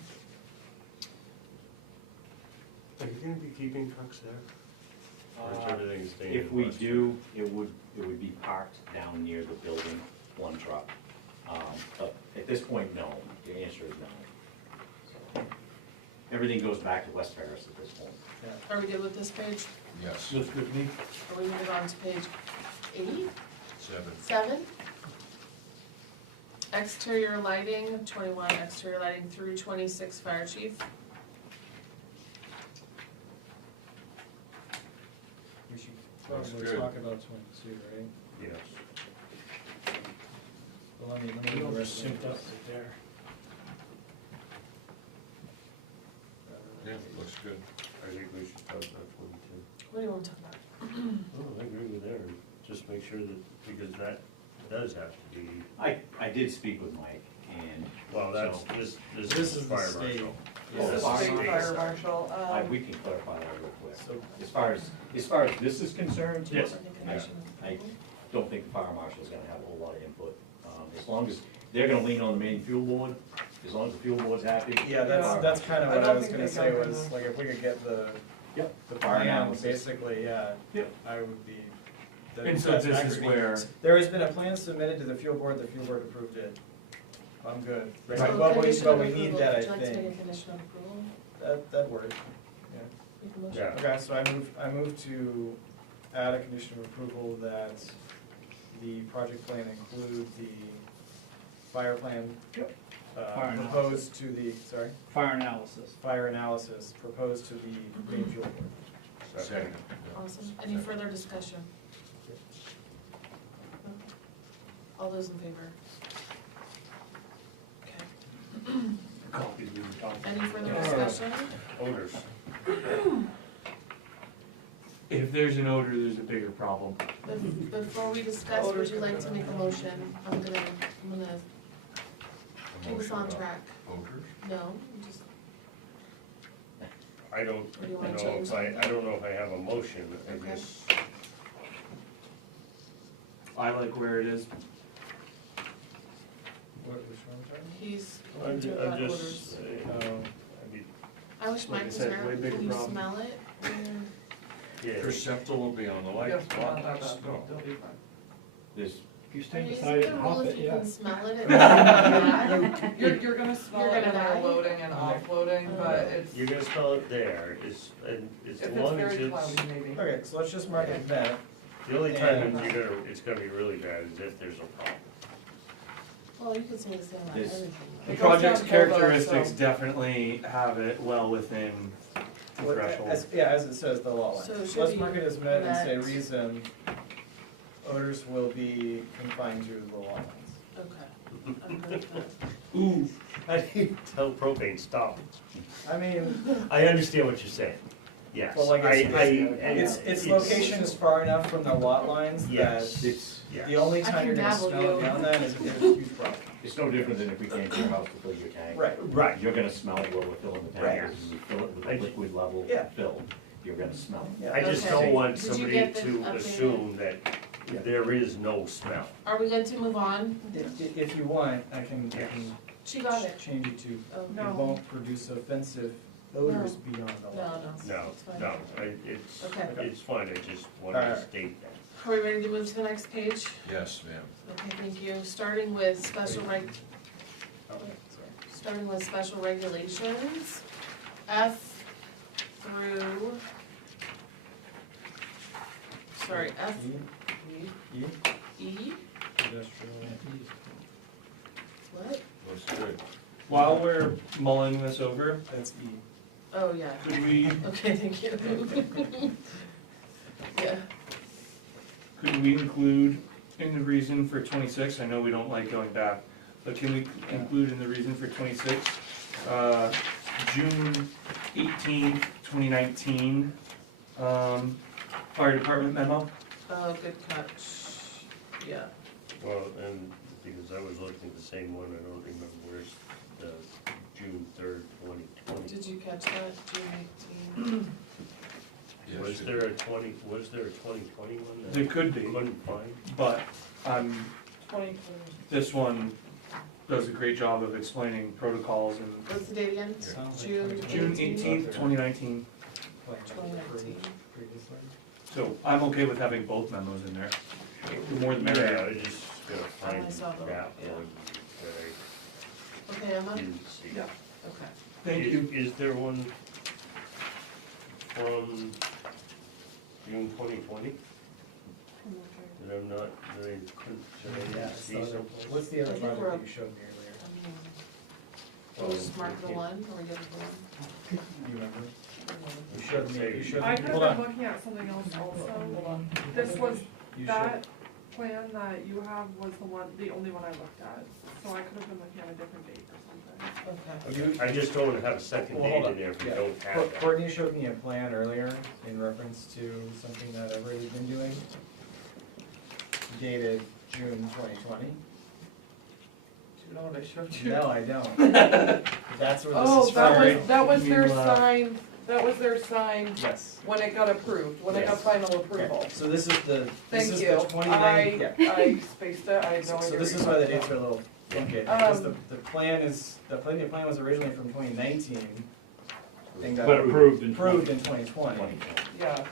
Are you gonna be keeping trucks there? Or is everything staying If in we West? do, it would be parked down near the building, one truck. But at this point, no, the answer is no. So, everything goes back to West Ferris at this point. Are we good with this page? Yes. Looks good to me. Are we moving on to page 8? 7. Exterior lighting, 21, exterior lighting through 26, fire chief. We should Looks probably good. talk about 22, right? Yes. Well, let me go rest of this. there. Yeah, it looks good. I think we should talk about 22. What do you want to talk about? Oh, I agree with Aaron, just make sure that, because that does have to be, I did speak with Mike, and. well, that's, so- this This is is the fire state. marshal. Yeah. Oh, The fire state marshal. fire marshal, We can clarify that real quick. So, As far as this is concerned. Yes. I don't think the fire marshal's gonna have a whole lot of input. As long as, they're gonna lean on the main fuel board, as long as the fuel board's happy. yeah, Yeah. that's kind of I what I don't was think gonna they say got was, the- like, if we could get the Yep. plan, analysis. basically, yeah. Yep. I would be. And so that's this is accurate. where- There has been a plan submitted to the fuel board approved it. I'm good. Right, So well, condition but of we need approval. that, I Would you like to make think. a condition of approval? That works, yeah. Make a motion? Yeah. Okay, so I move to add a condition of approval that the project plan include the fire plan. Yep. Fire Proposed to the, sorry, Fire analysis. fire analysis proposed to the main fuel board. Second. Awesome. Any further discussion? All those in favor? Okay. Copies we were talking Any further about. discussion? Owners, If there's an odor, there's a bigger problem. Before we discuss, would you like to make a motion? I'm gonna keep us on track. Voters? No, just, I don't Or do you wanna know change if I something? don't know if I have a motion, I Okay. guess. I like where it is. Which one, sorry? he's I'm going to ju- about I'm orders. just, I mean, I wish like Mike I was said, there. way bigger Can you problem. smell it? yeah, Perceptible will be on the light. Yes, lot not that list, bad, no. they'll be fine. There's, If you I stand mean, beside isn't it there and a rule hop if it, you yeah. can smell it? It's bad? You're gonna smell You're it gonna when they're die? loading and offloading, but it's, you're gonna spell it there, and as if it's long as very it's, cloudy, maybe. Okay, so let's just mark it that. the only time that it's gonna be really bad is if there's a problem. Well, you could say the same about This- everything. The It goes project's down full though, characteristics so- definitely have it well within the Well, threshold. as it says, the law line. So it should Let's be mark it as met and say met. reason, odors will be confined to the law lines. Okay. I'm good with that. Ooh, I need to tell propane, stop. I mean, I understand what you're saying, yes. well, like, its it's location is far enough from the lot lines that Yes. it's, Yeah. the only I time can you're gonna dabble smell you. it beyond that is if there's a huge problem. it's no different than if we came to your house to fill your tank. Right. Right, You're gonna smell it while we're filling the Right. tank, as we fill it with I the ju- liquid level Yeah. filled, you're gonna smell it. Yeah. I just Okay. don't want Did you somebody get the to updated- assume that Yeah. there is no smell. Are we good to move on? If you want, I can She got it. change it to, Oh, it No. won't produce offensive odors beyond the No, law. no, No, it's fine. no, Okay. it's fine, I just wanted to Alright. state that. Are we ready to move to the next page? Yes, ma'am. Okay, thank you. Starting with special Oh, sorry. starting with special regulations, F through, sorry, F, E, E, industrial. what? Looks good. while we're mulling this over, That's E. Oh, yeah. could we, Okay, thank you. Yeah, could we include in the reason for 26, I know we don't like going back, but can we include in the reason for 26, June 18th, 2019, fire department memo? oh, good catch. Yeah, Well, and because I was looking at the same one, I don't remember where's the June 3rd, 2020. did you catch that, June 18? Yes, Was you- there a 2020 one that There could I be, couldn't find? but, 2020. this one does a great job of explaining protocols and What's the date again? Sounds like June 2020. June 18th, 2019. Like 2019. previously. So I'm okay with having both memos in there. The more the Yeah, merrier. I just gotta find I saw the- that yeah. one Okay, that Emma? I didn't see. Yeah. Okay. Thank you. Is there one from June 2020? That I'm not, that I couldn't, should I Yeah, see so something? what's the other I think project we're- that you showed me earlier? We'll just mark the one, or we give it the one? Do you remember? You showed me, you showed I me, could hold have been on. looking at something else also. Hold on. This was, You that plan that you have was the one, the only one I looked at. So I could have been looking at a different date or something. You, I just don't wanna have a second well, date hold on. in there if we Yeah. don't have that. Courtney showed me a plan earlier in reference to something that everybody's been doing, dated June 2020. Do you know what I showed you? No, I don't. That's where Oh, this is from. that was their You, sign, that was their sign Yes. when it got approved, when it got Yes. final approval. Okay, so this is the, this Thank is you. the 29, yeah. I spaced it, I had no idea. So what this you is were why the talking dates are a little funky, Um, because the plan is, the plan was originally from 2019. Thing got But approved in approved in 2020. about. Yeah,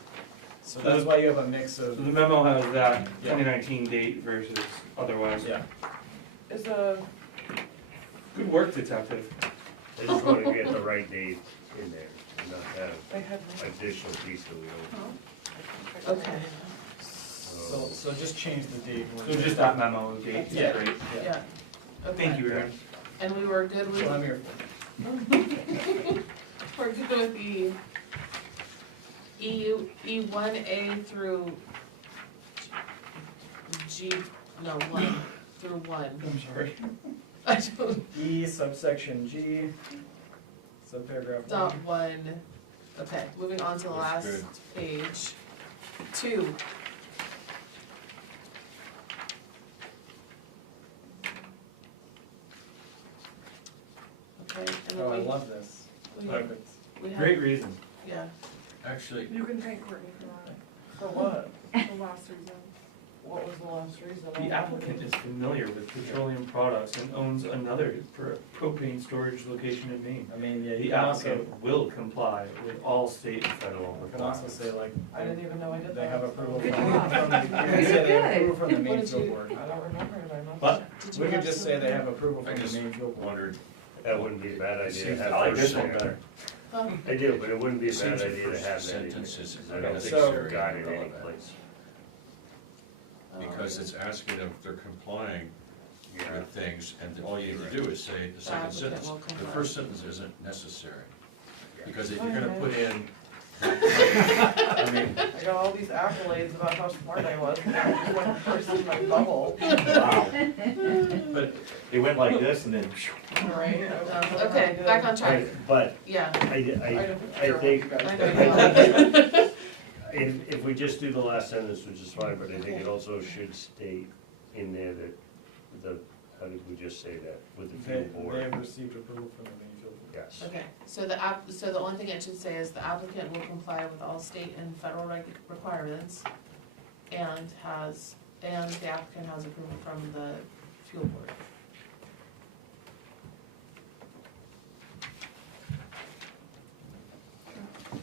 So that's why you have a mix So of, the memo has that Yeah. 2019 date versus otherwise. yeah. is a, Good work, detective. I just wanna get the right date in there, and not have I had. additional piece that we don't. Okay, So just change the date. So just that memo date is Yeah. great. yeah. Okay. Thank you, Aaron. And we were good So I'm with, here we're good with the E1A through G, no, 1 through 1. I'm sorry. I don't, E subsection G, subparagraph dot 1. 1, okay, moving on to the That's last good. page. 2. Okay, and Oh, I then love this. we, Perfect. we have, Great reason. yeah, Actually, You can thank Courtney for that, For what? the last reason. What was the last reason? The applicant is familiar with petroleum products and owns another propane storage location in Maine. I mean, yeah, you The can also, applicant will comply with all state and federal you can also requirements. say like, I didn't even know I did that. they have approval Good from, job. from the, you can say they have approval from the What Maine did field you- board. I don't remember it, I must. But did you We could have just say they something? have approval I from the just Maine field board. wondered, That wouldn't be a bad idea to Seems- have. I like first this one there. better. Oh, I do, but it wouldn't be a bad seems the idea to first have that in sentence is there, 'cause I don't think So- they've got it any place. because it's asking if they're complying Yeah. with things, and all you need to do is say the second applicant sentence. will The comply. first sentence isn't necessary, because if you're gonna put in, I mean, I got all these accolades about how smart I was, and I just went first in my bubble, Wow, But it went like this and then. right? Okay, back on track, But yeah, I sure think, what you I guys know you are. if we just do the last sentence, which is fine, but I think it also should state in there that the, how did we just say that, with the they, fuel they have board? received approval from the Maine field board. Yes. Okay, so so the only thing it should say is the applicant will comply with all state and federal requirements and the applicant has approval from the fuel board.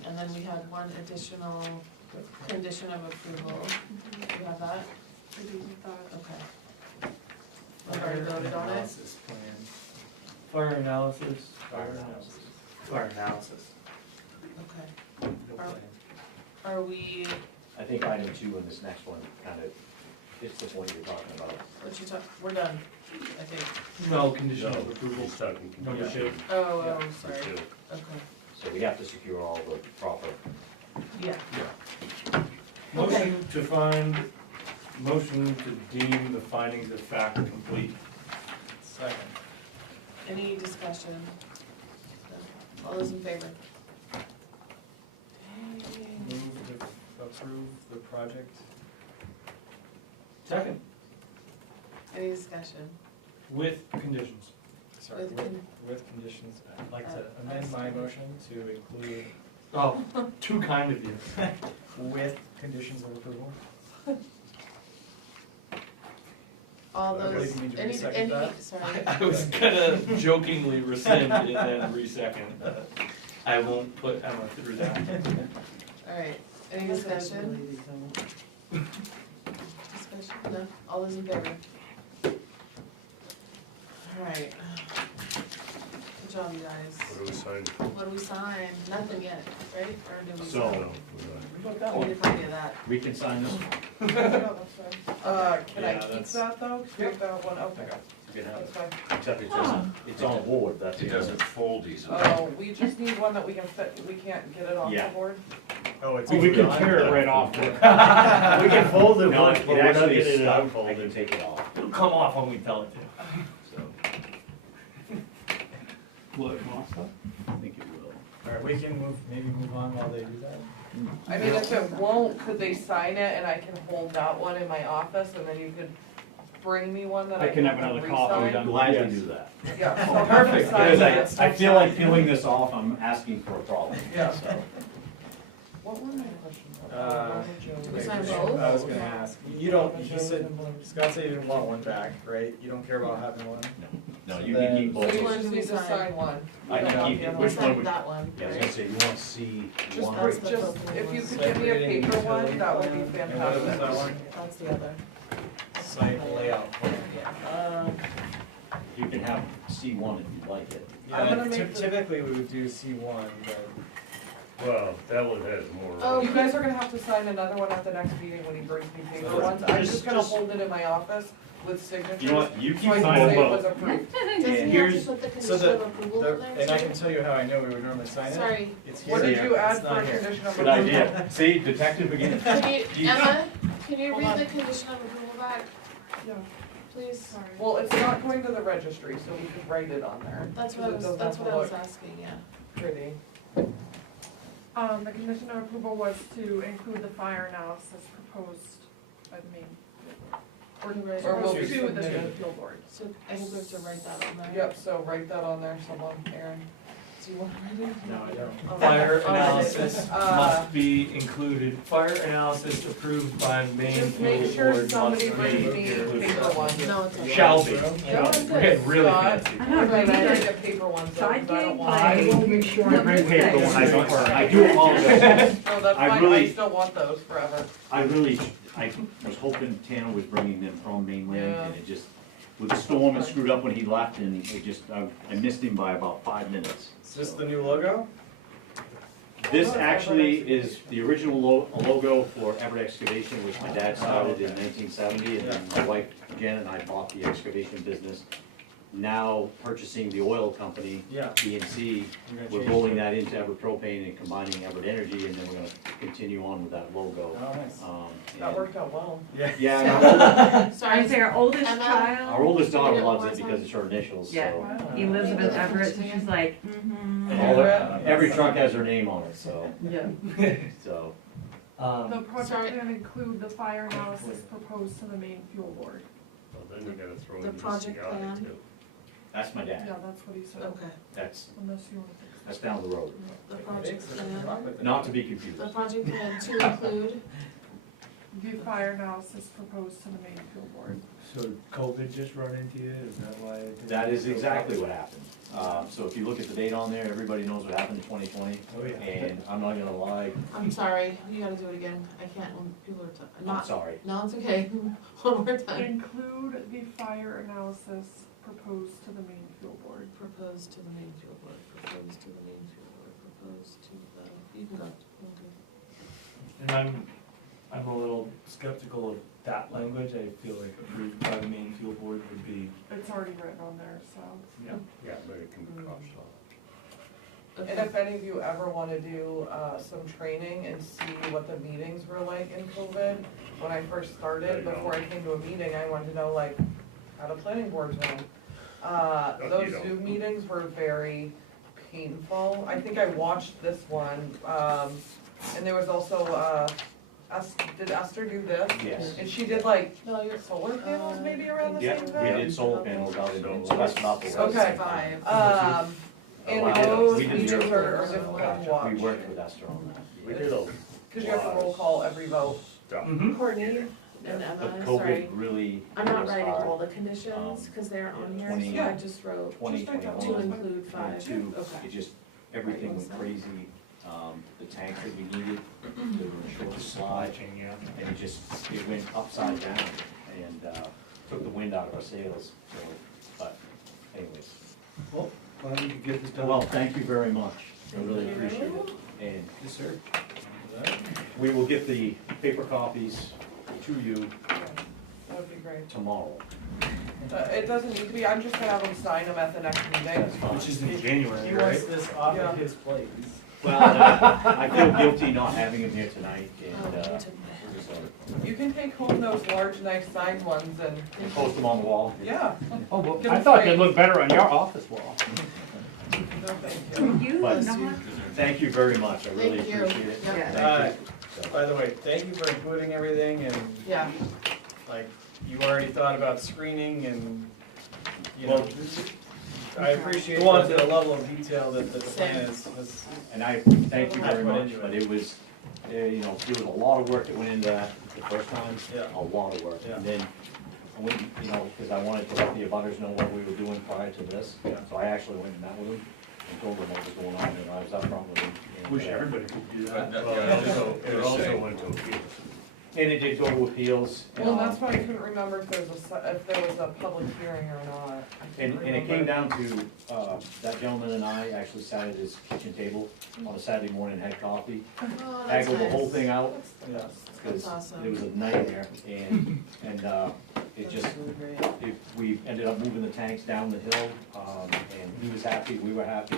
And then we had one additional condition of approval. Do you have that? I do with that. Okay. We've already voted on it? Analysis plan. Fire analysis. Fire analysis. Fire analysis. Okay. No Are- plan. Are we, I think item 2 in this next one kind of hits the point you're talking about. we're done, I think. No condition No, of approval. he's talking. Number 2. Oh, For sorry, two. okay, So we have to secure all the proper. yeah. Motion to deem the findings of fact complete. Second. Any discussion? No. All those in favor? Move to approve the project. Second. Any discussion? With conditions. Sorry, With con- with conditions. I'd like to amend my motion to include Oh, too kind of you. with conditions of approval. All I those, believe you need to any, re-second that. sorry, I was gonna jokingly rescind and then re-second, but I won't put Emma through that. alright, any discussion? Discussion, no, all those in favor? Alright. job, you guys. What do we sign? What do we sign? Nothing yet, right? Or did we So- sign? No, That We one, need a copy of that. we can sign this one. Yeah, that's fine. Can I Yeah, keep that's- that though? Take that one, okay, You can have that's it, fine. except it doesn't, it's on board, that's It the doesn't fold easily. Oh, we just need one that we can fit, we can't get it off the Yeah. board? Oh, it's. We can tear it right off. We can fold it No, once, it but we're not actually is getting it stuck, I can unfolded. take it off, It'll come off when we tell it to. so, What, Martha? I think it will. Alright, we can maybe move on while they do that. I mean, if it won't, could they sign it and I can hold that one in my office and then you could bring me one that I I can can have another re-sign? copy done. Gladly Yes. do that. Yeah, so Oh, I'll have to perfect, sign because it. I feel like peeling this off, I'm asking for a problem. Yeah. So, What were my questions? We sign both? I was gonna ask, you don't, you said, Scott said you didn't want one back, right? You don't care about having one? no, you can keep So both. you Which one just do we need to sign? sign one. I can You don't keep have it. the We Which other one signed would- that one, Yeah, I was right? gonna say, you want C Just, one? That's the just, token if you one. could give me a Separating paper one, utility that would be plan. And what was that fantastic. one? That's the other. Site layout plan. You can have C1 if you like it. I'm gonna Yeah, make the- typically we would do C1, but Well, that one has more. Oh, You guys are gonna have to sign another one at the next meeting when he brings me paper So ones. I'm just- just gonna just- hold it in my office with signatures. You know what, you So keep I them can say it both. was approved. Doesn't he have here's- to put the so condition of approval in there and I too? can tell you how I know we would normally sign it. Sorry, It's here. What did you add It's for not here. condition of Good approval? idea. See, detective again. can you, Emma, can you Hold read on. the condition of approval back, Yeah. please? Sorry. Well, it's not going to the registry, so we could write it on there. That's what I because it was, doesn't that's have what to I was look asking, yeah. Pretty. The condition of approval was to include the fire analysis proposed by the main, or Right. Or will proposed be to the submitted. main field board. So I think we have to write that on there. Yep, so write that on there, someone, Aaron. Do you want to write it? No, I don't. Oh, Fire oh, analysis Uh, must be included, fire analysis approved by main Just fuel make sure board somebody must brings be me included. paper ones. No, it's okay. Shall be, Yeah, you know, I'm we're getting really Scott. fancy. I know, Right, I do gotta that. get paper ones though, 'cause I don't Sidegate, want. I will make sure I bring paper when I don't, or I do No, I that's fine, I really- just don't want those forever. I really, I was hoping Tanner was bringing them from mainland, Yeah. and it just, with the storm, it screwed up when he left, and it just, I missed him by about 5 minutes. Is this the new logo? This actually is the original logo for Everett Excavation, which my dad started in 1970, and then my wife Janet and I bought the excavation business. Now purchasing the oil company, Yeah. B&C, You're gonna we're change rolling it. that into Everett Propane and combining Everett Energy, and then we're gonna continue on with that logo. Oh, nice. That And- worked out well. Yeah. Yeah, and our Sorry, I say our oldest Emma? child, our oldest daughter Read it one loves more it time. because it's her initials, Yeah. so. Wow. Elizabeth Everett, so she's like, Every truck has her name on it, so, yeah. so, The Um, project Sorry. plan include the fire analysis proposed to the main fuel board. Well, then you gotta throw The in the project CI plan. too. that's my dad. Yeah, that's what he said, okay, That's, unless you want to fix that's down the road. the project plan, Not to be confused. the project plan to include, it. The fire analysis proposed to the main fuel board. so COVID just run into you, is that why? it didn't- That is exactly what happened. So if you look at the date on there, everybody knows what happened in 2020. Oh, yeah. And I'm not gonna lie, I'm sorry, you gotta do it again, I can't when people are, I'm not, sorry. no, it's okay, one more time. Include the fire analysis proposed to the main fuel board. Proposed to the main fuel board, proposed to the main fuel board, proposed to the, you can go, okay. And I'm a little skeptical of that language, I feel like approved by the main fuel board would be, It's already written on there, so. yeah. Yeah, but it can be crossed off. And if any of you ever wanna do, some training and see what the meetings were like in COVID, when I first started, There you go. before I came to a meeting, I wanted to know like, how do planning boards run? you Those don't. Zoom meetings were very painful. I think I watched this one, and there was also, did Esther do this? Yes. And she did like No, you're. solar panels maybe around the Yeah, same we time? did solar panels out in, So- that's not the Okay. west. Five. And Wow. those We did meetings zero. are difficult to watch, We worked with Esther on We that. did a cause you have to roll call every vote. stuff. Mm-hmm. Courtney and But Emma, COVID sorry, really. I'm not was writing hard. all the conditions, cause they're on here, 20 so I just wrote 20, Just write that 21, to include five, 22, okay. it just, everything went crazy. The tank that we needed, they were in short supply, and it just, it went upside down and, took the wind out of our sails, so, but anyways. Glad we could get this done. Well, thank you very much, I really appreciate it. And Yes, sir. we will get the paper copies to you That would be great. tomorrow. It doesn't need to be, I'm just gonna have them sign them at the next meeting. That's fine. Which is in January, He right? wants this off Yeah. of his plate. Well, I feel guilty not having him here tonight, and, so, You can take home those large, nice signed ones and, post them on the wall. yeah. Oh, well, Give I them thought free. they'd look better on your office wall. No, thank you. You, But- not? Thank you very much, I really Thank you. appreciate it. Yep. Yeah. Thank you. So- By the way, thank you for including everything and Yeah, like, you already thought about screening and, you Well, know, I appreciate Go on the to- level of detail that the plan is. And I thank you That's very what I much, do. but it was, you know, there was a lot of work that went into that the first time. Yeah. A lot of work. Yeah. And then, I went, you know, because I wanted to let the abutters know what we were doing prior to this. Yeah. So I actually went and met with them and told them what was going on, and I was upfront with them. And, Wish everybody could do But that. no- Well, yeah, it also, it it was also saying- went to appeals. And it did go to appeals. Well, that's why I couldn't remember if there was if there was a public hearing or not. I And, couldn't and it came remember. down to, that gentleman and I actually sat at his kitchen table on a Saturday morning, had coffee, oh, that's haggled the whole nice. thing out, That's the Yeah. best. because That's awesome. it was a nightmare, and, it That's just, really great. we ended up moving the tanks down the hill, and he was happy, we were happy.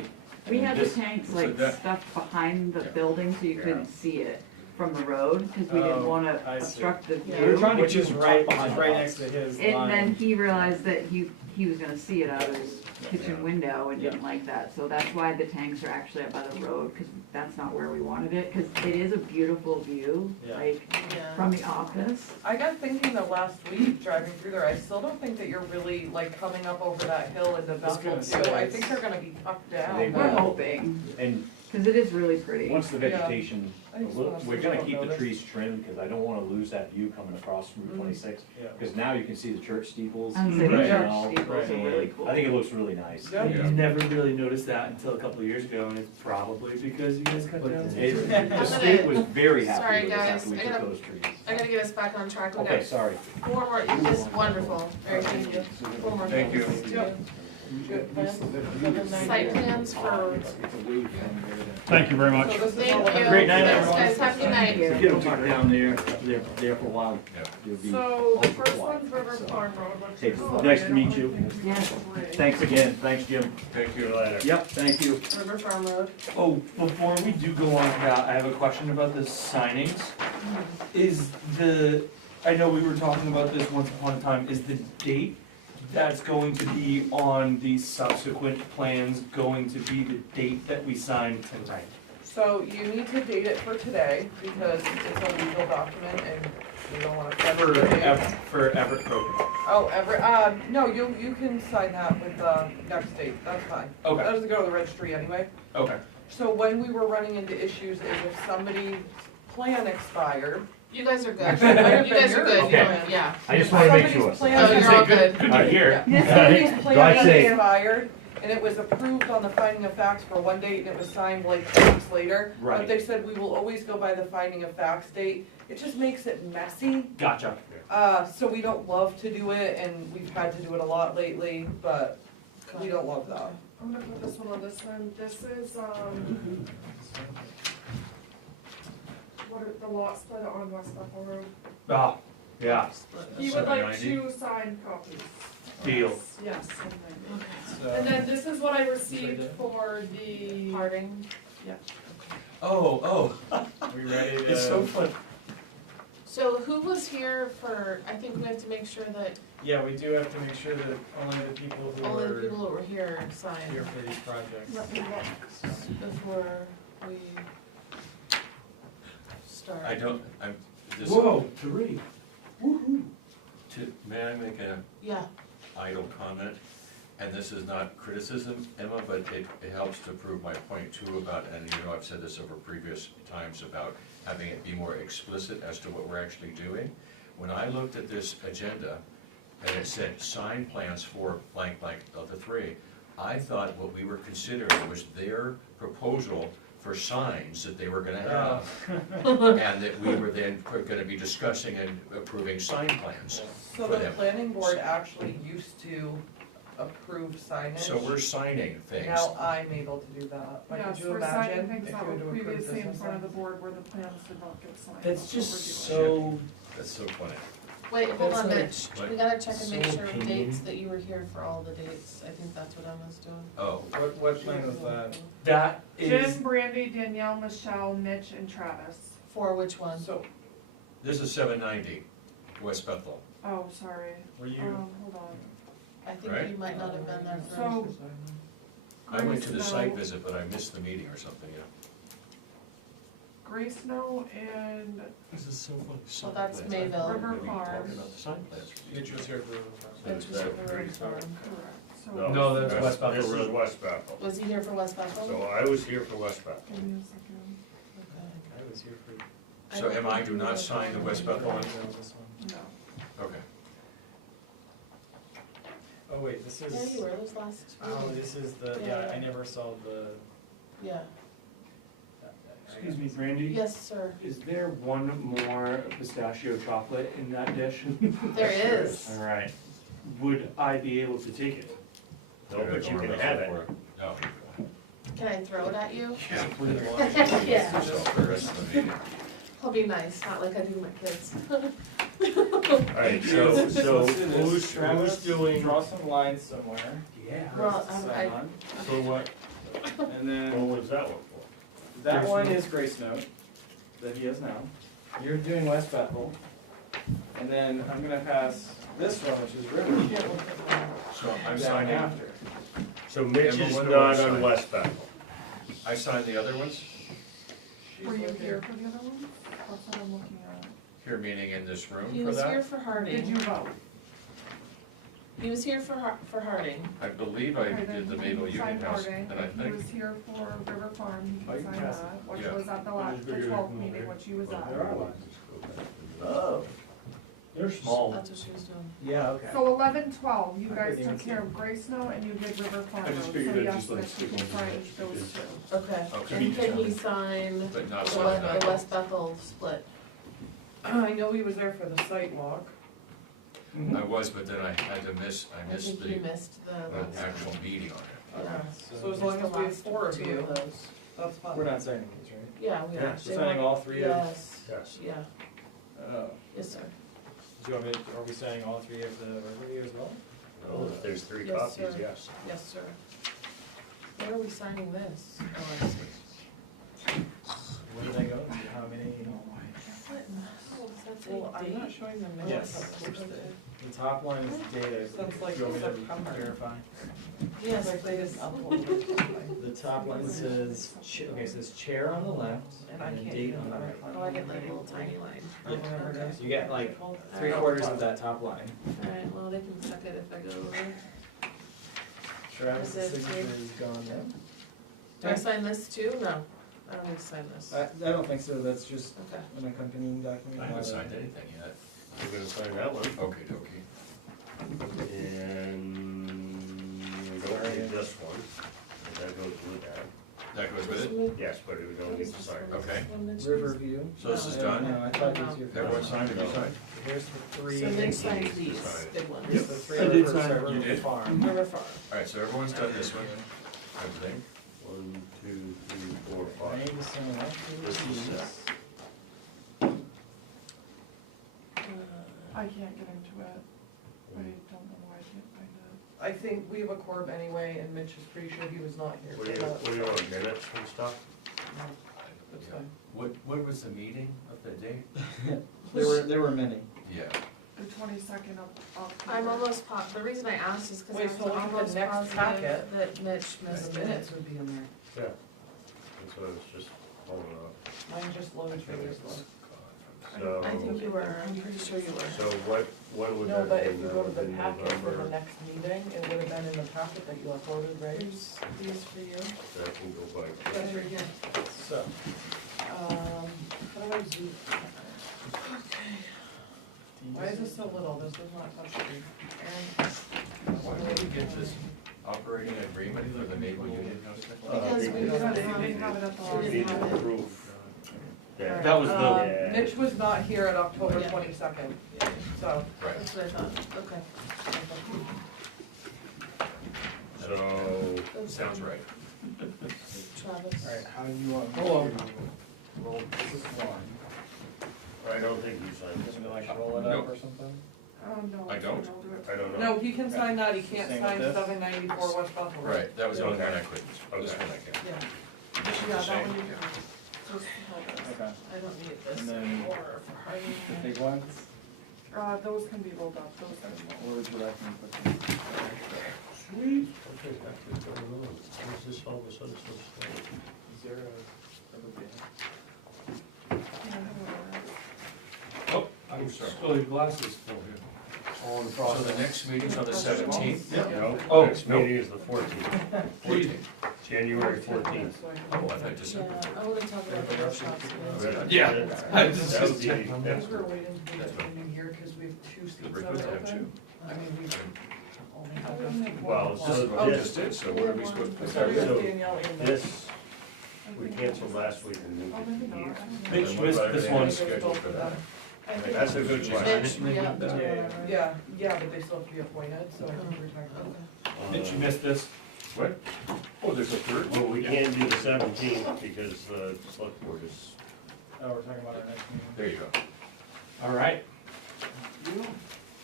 We And had the this- tanks so like that- stuffed behind the Yeah. building so you couldn't see it from the road, cause we didn't Oh, wanna I see. obstruct the Yeah. We were view. trying to Which keep is them right, tucked which behind is the right house. next to his And line. then he realized that he was gonna see it out of his kitchen window and didn't like that, so that's why the tanks are actually up by the road, cause that's not where we wanted it, cause it is a beautiful view, Yeah. like, Yeah. from the office. I got thinking that last week, driving through there, I still don't think that you're really like coming up over that hill into was Bethel gonna too. say, I it's- think they're gonna be tucked down. They We're will. hoping, And cause it is really pretty. once the Yeah. vegetation, I just wanna see we're gonna what keep the notice. trees trimmed, because I don't wanna lose that view coming across Route Mhm. 26, Yeah. because now you can see the church steeples. I was gonna say, the Right. church steeples are and really cool. I think it looks really nice. Yeah. Yeah. Never really noticed that until a couple of years ago, and it's probably because you guys cut down. The state was very happy Sorry, with us guys, after we I took gotta- those trees. I gotta get us back on track. We Okay, got sorry. four more, this is wonderful. Very thank you. Four more Thank you. things to do. Yep. Good plan. Site plans for, Thank you very much. So this is thank all you. what I'm- Great night, Thanks, everyone. guys, have a good night. Yeah. So get them tucked down there for a while. Yeah. You'll be So the ultra first quiet. one's River So- Farm Road, which Hey, is. nice to meet you. Yeah. Thanks again, thanks Jim. Thank you later. Yep, thank you. River Farm Road. Oh, before we do go on to that, I have a question about the signings. Is I know we were talking about this once upon a time, is the date that's going to be on the subsequent plans going to be the date that we signed tonight? So you need to date it for today because it's a legal document and we don't wanna. For Everett Program. Oh, no, you can sign that with the next date, that's fine. Okay. That doesn't go to the registry anyway. Okay. So when we were running into issues is if somebody's plan expired. You guys are good. You guys are good. You Okay. don't- Yeah. I just wanna make sure. Somebody's plan- Oh, you're all good. Good to hear. If somebody's Drive plan safe. expired and it was approved on the finding of facts for one date and it was signed like 2 weeks later. Right. But they said we will always go by the finding of facts date. It just makes it messy. Gotcha. So we don't love to do it and we've had to do it a lot lately, but we don't love that. I'm gonna put this one on this one. This is, what are the lot split on West Bethel Road? Ah, yeah, He would like 790? 2 signed copies. deal. Yes. So- And then this is what I received for the. Parting. Oh, We ready to? It's so fun. So who was here for, I think we have to make sure that Yeah, we do have to make sure that only the people who only the are people that were here signed here for these projects. Let me look. before we start. I don't, I'm, this, Whoa, 3. may I make an Yeah, idle comment? And this is not criticism, Emma, but it helps to prove my point too about, and you know, I've said this over previous times about having it be more explicit as to what we're actually doing. When I looked at this agenda and it said sign plans for blank blank of the 3, I thought what we were considering was their proposal for signs that they were gonna have. And that we were then gonna be discussing and approving sign plans So for the them. planning board actually used to approved signage. So we're signing things. Now I'm able to do that. Like, Yes, could you we're signing imagine things if that you were were to approve previously in business front of the signs? board where the plans did not get signed. That's just That's what we're doing. so, That's so funny. Wait, hold That's on, like- Mitch, we gotta check and make so sure opinion. dates that you were here for all the dates, I think that's what Emma's doing. Oh, What plan was that? that is, Jim, Brandy, Danielle, Michelle, Mitch, and Travis. For which one? So, this is 790 West Bethel. Oh, sorry. Were you, Hold on. I think Right. you might not have been there for. So, I went to the site Grace visit, but I missed the meeting or something, yeah. Grace Snow and This is so funny. So that's Mayville. River Maybe Farm. talking about the sign plans. Mitch was here for River Farm. Which was at the River Grace Snow? Farm. correct, No, so. No, that's West Bethel This is Road. West Bethel. Was he here for West Bethel? So I was here for West Bethel. Give me a second. Okay. I was here for. So am I do not sign the West Bethel one? This one. No. Okay. Oh, wait, this is. Yeah, you were, those last Oh, meetings. this is the, Yeah. yeah, I never saw the. Yeah, excuse me, Brandy? yes, sir, Is there one more pistachio chocolate in that dish? there is. All right. Would I be able to take it? No, but you can have it. No. Can I throw it at you? Yeah. Yeah. So for the rest of the meeting. I'll be nice, not like I do my kids. Alright, so Let's do this. who's Travis, doing, Draw some lines somewhere. Yeah. Well, Sign I, on. For what? And then, what was that one for? that Grace one Note. is Grace Note, that he has now. You're doing West Bethel. And then I'm gonna pass this one, which is River, So I'm down signing, after. So Mitch Emma, is what do not I on sign? West Bethel. I signed the other ones, Were you here for the other one? That's what I'm looking at. here meaning in this room he for was here that. for Did you Harding, vote? he was here for Harding, I believe I Okay, then did the he Mayville Union signed House, Harding. and I He think, was here for River Farm, he Oh, you can can sign pass that, which Yeah. was at the last, the 12th meeting, which you was at. There are lines. Oh. They're small. that's what she was doing. Yeah, okay. So 11-12, you I guys couldn't even took see care it. of Grace Snow and you did River Farm I just Road, figured so I'd yes, just, like, Mitch, you stick can one sign in there. those two. Okay, okay, and can he sign but not the sign West, that. the West Bethel split? I know he was there for the site walk. Mm-hmm. I was, but then I had to miss, I I missed think he the missed the. actual meeting on it. Yeah. So as long as we have 4 of you, that's fine. We're not signing these, right? Yeah, we Yeah, are. we're signing all 3 of. Yes, Yes. yeah, Oh. yes, sir. Do you want me, are we signing all 3 of the Riverview as well? No, if there's 3 Yes, copies, sir. yes. Yes, sir. Where are we signing this? Oh, I see. Where did I go? How many? What in the hell does that say? Well, I'm not Date? showing the Oh, minutes. Yes. Of course The top one is data. Since, like, Do you want me to September. verify? Yes, Like they just please. uploaded it. The top one says, okay, it says chair on the left And I and can't date do on the right. Oh, I get like a little tiny line. Yeah. Okay. So you get like Alright. 3/4 of that top line. Alright, well, they can suck it if I go over. Travis' Is it signature too? is gone now. Do I sign this too? No, I don't need to sign this. I don't think so, that's just Okay. an accompanying document. I not haven't a- signed anything yet. We're gonna sign that one. Okay, okay. And we don't need this one. And that goes with that. That goes with it? Yes, but we don't need to sign it. Okay. Riverview. So this is No, done? No, I thought it was your. Everyone signed, have you signed? Here's the 3. So Mitch signs needs to these, sign it. big ones. Here's the 3 I did River sign it. River You did? Farm. River Farm. Alright, so everyone's done this one, I think. 1, 2, 3, 4, I 5. need to sign that. This is set. I can't get into it. I don't know why I can't find it. I think we have a quorum anyway, and Mitch is pretty sure he was not here What for do you, that. what do you want, minutes and stuff? That's Yeah. fine. What was the meeting of the date? There were many. Yeah. The 22nd of October. I'm almost the reason I asked is because Wait, I so was look at the almost next positive packet. that Mitch missed The it. minutes would be in there. Yeah. That's what I was just pulling up. Mine just loaded for this one. So, I think you were, I'm pretty sure you were. so what would No, that but be? if you That go to would the be packet for the November. next meeting, it would have been in the packet that you uploaded, right? Here's these for you. That can go by. That's right here. So, How do I zoom? Why is this so little? This does not touch screen. Why did we get this operating agreement for the Mayville Union House? Because we because don't They have didn't have it at the We last We didn't need have to it. approve. Alright, That was the- Yeah. Mitch was not here at October Yeah. 22nd, so. Right. That's what I thought, okay. So, Sounds right. Travis. Alright, how do you want me Hold to roll, this is one, I don't think you signed this Just one. like roll it up or something? No. I don't. I'll do it. I don't know. No, he can sign that, he can't Same with sign this? 794 West Buffalo. Right, that was the one I couldn't. This Okay. one I can. Yeah, This is yeah, the that same. one you can, just hold this. Okay. I don't need this And then anymore for Harvey. The big ones, Those can be rolled up, those are small. where would you like me to put them? Sweet. Okay, back to the road. Where's this all of a sudden so slow? Zeros, probably. Oh, I'm sorry. Stole your glasses. All in So process. the next meeting's on the 17th? No, Oh, next no. meeting is the 14th, 14th. January 14th. Oh, I thought December. Yeah, I wanna talk about the workshops Okay. again. Yeah. That was the, Because that's, we're waiting to get to New Year, because we have 2 The seats that Brickwoods are have open. two. I mean, we only have those two. well, so Oh, this, just did, so what are we supposed to? Sorry, so Danielle and this, we canceled last week and moved it to here. Mitch missed this one. Scheduled for that. I think That's a good Mitch, question. yeah, Yeah, whatever. Yeah, but they still have to be appointed, so I think we're talking. Okay. Mitch, you missed this. What? Oh, there's a third? Well, we can't do the 17th because the select board is, Oh, we're talking about our next meeting. There you go. All right,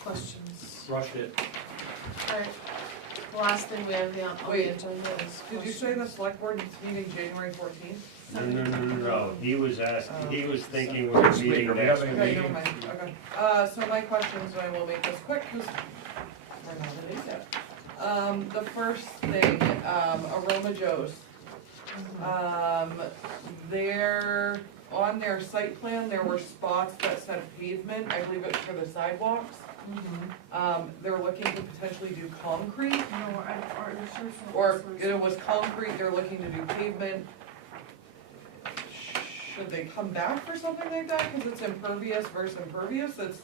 Questions? rushed it. Alright, the last thing we have on the Wait, agenda is Did you say the select board is meeting January 14th? no, he was asking, he was thinking we're meeting Are we next having a week. Okay, never mind, okay. So my questions, and I will make this quick, because we're not released yet. The first thing, Aroma Joe's. On their site plan, there were spots that said pavement, I believe it's for the sidewalks. They're looking to potentially do concrete, No, are you sure it's not or this one? it was concrete, they're looking to do pavement. Should they come back for something like that, cause it's impervious versus impervious, it's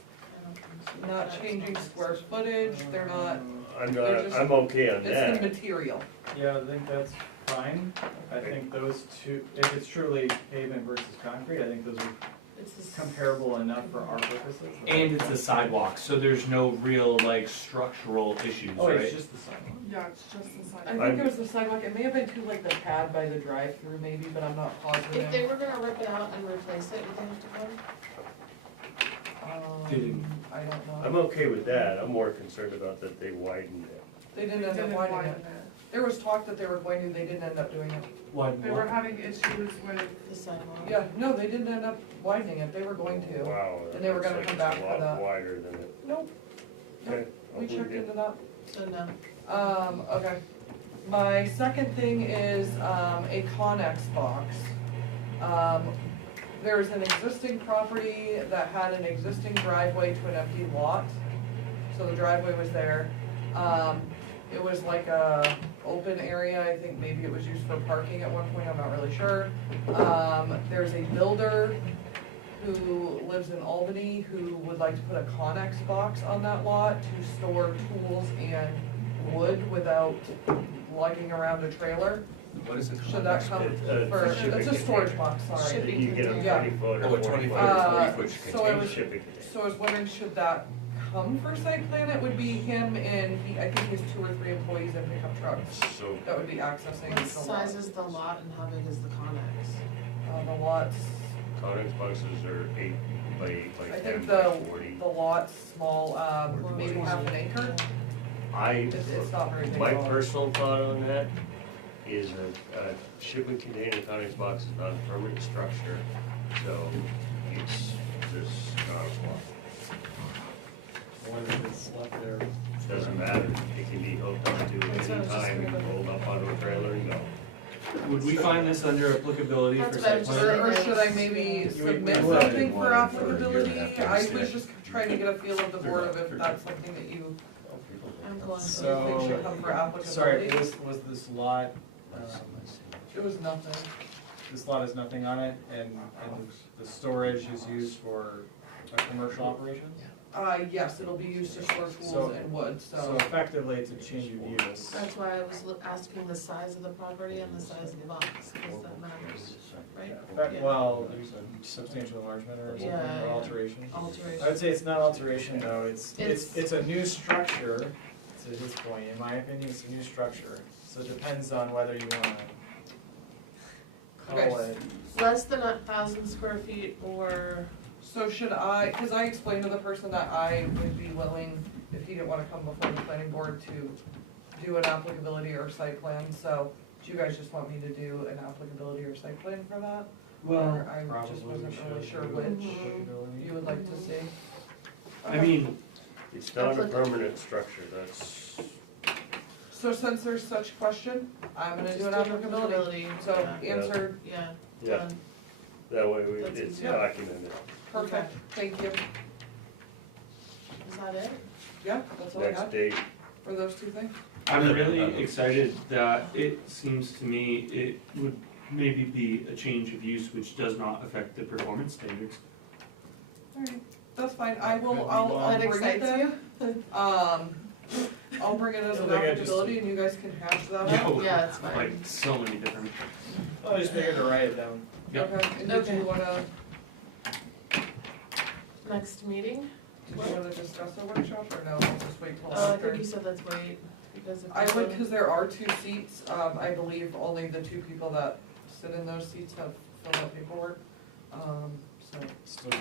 not changing square footage, they're not, I'm They're not, just- I'm okay on it's that. the material. Yeah, I think that's fine. I think those two, if it's truly pavement versus concrete, I think those are It's this. comparable enough for our purposes. And it's a sidewalk, so there's no real like structural issues, Oh, right? it's just the sidewalk. Yeah, it's just inside. I think it was the sidewalk, it may have been too like the pad by the drive-through maybe, but I'm not If they positive. were gonna rip it out and replace it, would they have to come? Didn't- I don't know. I'm okay with that, I'm more concerned about that they widened it. They didn't end up widening it. There was talk that they were going to, they didn't end up doing it. What? They were having issues with, The sidewalk? Yeah, no, they didn't end up widening it, they were going to. Wow. And they were gonna looks come like back it's for a lot that. wider than it. Nope, Okay, I'll we believe checked it. into that. So no. Okay. My second thing is, a Connex box. There's an existing property that had an existing driveway to an empty lot. So the driveway was there. It was like a open area, I think maybe it was used for parking at one point, I'm not really sure. There's a builder who lives in Albany who would like to put a Connex box on that lot to store tools and wood without lugging around a trailer. What is it? Should that come It's for, a shipping it's a storage container. box, sorry. Shipping You get a Yeah. 20 foot Oh, or a 40 25 foot. or 40 foot so I container. was- Shipping container. So I was wondering, should that come for site plan? It would be him and he, I think he has 2 or 3 employees and pickup trucks So, that would be accessing What the lot. size is the lot and how big is the Connex? The lots, Conex boxes are 8 by 8 by I 10 think by 40. the lot's small, maybe half an acre. It's not very big My at all. personal thought on that is a shipping container Conex box is not a permanent structure, so it's just not a problem. What if it's left there? Doesn't matter, it can be hooked onto at That's what I any was just time, gonna- rolled up onto a trailer and go. Would we find this under applicability for That's what I site was plan? just Or should I maybe You submit would. something for For a year applicability? and a half, I yeah. was just trying to get a feel of the board of if that's something that you I'm going to. think should come for Sorry, applicability. was this lot, It was nothing. this lot has nothing on it, and the storage is used for a commercial operation? Yes, it'll be used to store So- tools and wood, So so. effectively, it's a change of use. That's why I was asking the size of the property and the size of the box, because that matters, right? Yeah. Well, there's a substantial enlargement or something, Yeah, or yeah. alteration. Alteration. I would say it's not alteration though, it's It's- a new structure, it's to his point, in my opinion, it's a new structure, so it depends on whether you wanna call Okay. it. Less than 1,000 square feet or, So should I, cause I explained to the person that I would be willing, if he didn't wanna come before the planning board, to do an applicability or site plan, so do you guys just want me to do an applicability or site plan for that? Or I just Probably wasn't really should sure do which applicability. you would like to see. I mean, It's not a Applic- permanent structure, that's, So since there's such question, I'm gonna just do an do applicability, so yeah. answered, Yeah, yeah, done. that way That's it's easy. documented. perfect, thank you. Is that it? Yeah, that's all I Next had date, for those two things. I'm really excited that it seems to me it would maybe be a change of use which does not affect the performance standards. Alright, that's fine, I will, Could be I'll one. That bring it excites then. you? I'll bring it as I an think I just- applicability and you guys can hash that out. No, Yeah, it's fine. like so many different. I just figured to write it down. Yep. Okay, and did Okay. you wanna, Next meeting? did you wanna discuss a workshop or no, I'll just wait till Oh, I after? think you said let's wait, because if. I this would, one- cause there are 2 seats, I believe only the 2 people that sit in those seats have filled out paperwork, so. Still do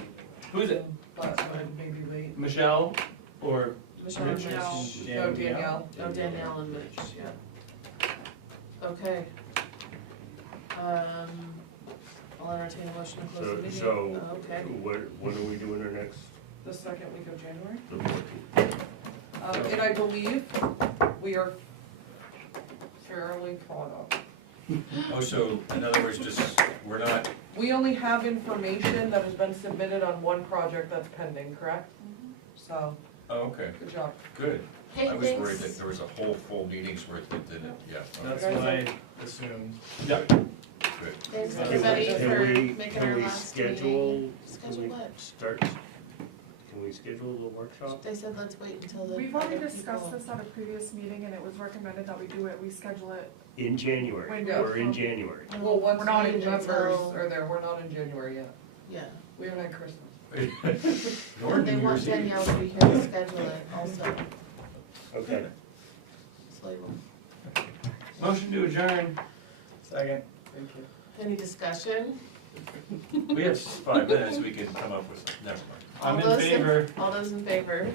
Who is it? But I would maybe wait. Michelle or Michelle and Mitch? Mitch. No, Danielle. Oh, Danielle and Mitch, yeah. Okay. I'll entertain a motion to close the meeting. so, Oh, okay. when are we doing our next, The second week of January. the 14th? And I believe we are fairly caught up. Oh, so in other words, just, we're not, We only have information that has been submitted on one project that's pending, correct? So, oh, okay, good job. good. Hey, I was worried that thanks. there was a whole full meeting's worth that didn't, yeah, That's okay, what I assumed. Yep. good. Thanks Can everybody Can for we, making can our we last schedule, meeting. can Schedule we what? start, can we schedule the workshop? They said let's wait until the We've already other discussed people- this at a previous meeting and it was recommended that we do it, we schedule it. In January, Window. or in January. Well, once We're not the in members until- are there, we're not in January yet. Yeah. We haven't had Christmas. Nor They New want Year's Eve. Danielle to be here to schedule it also. Okay. So they will- Motion to adjourn. Second. Thank you. Any discussion? We have 5 minutes, we can come up with, never mind. I'm All in those favor. All those in favor?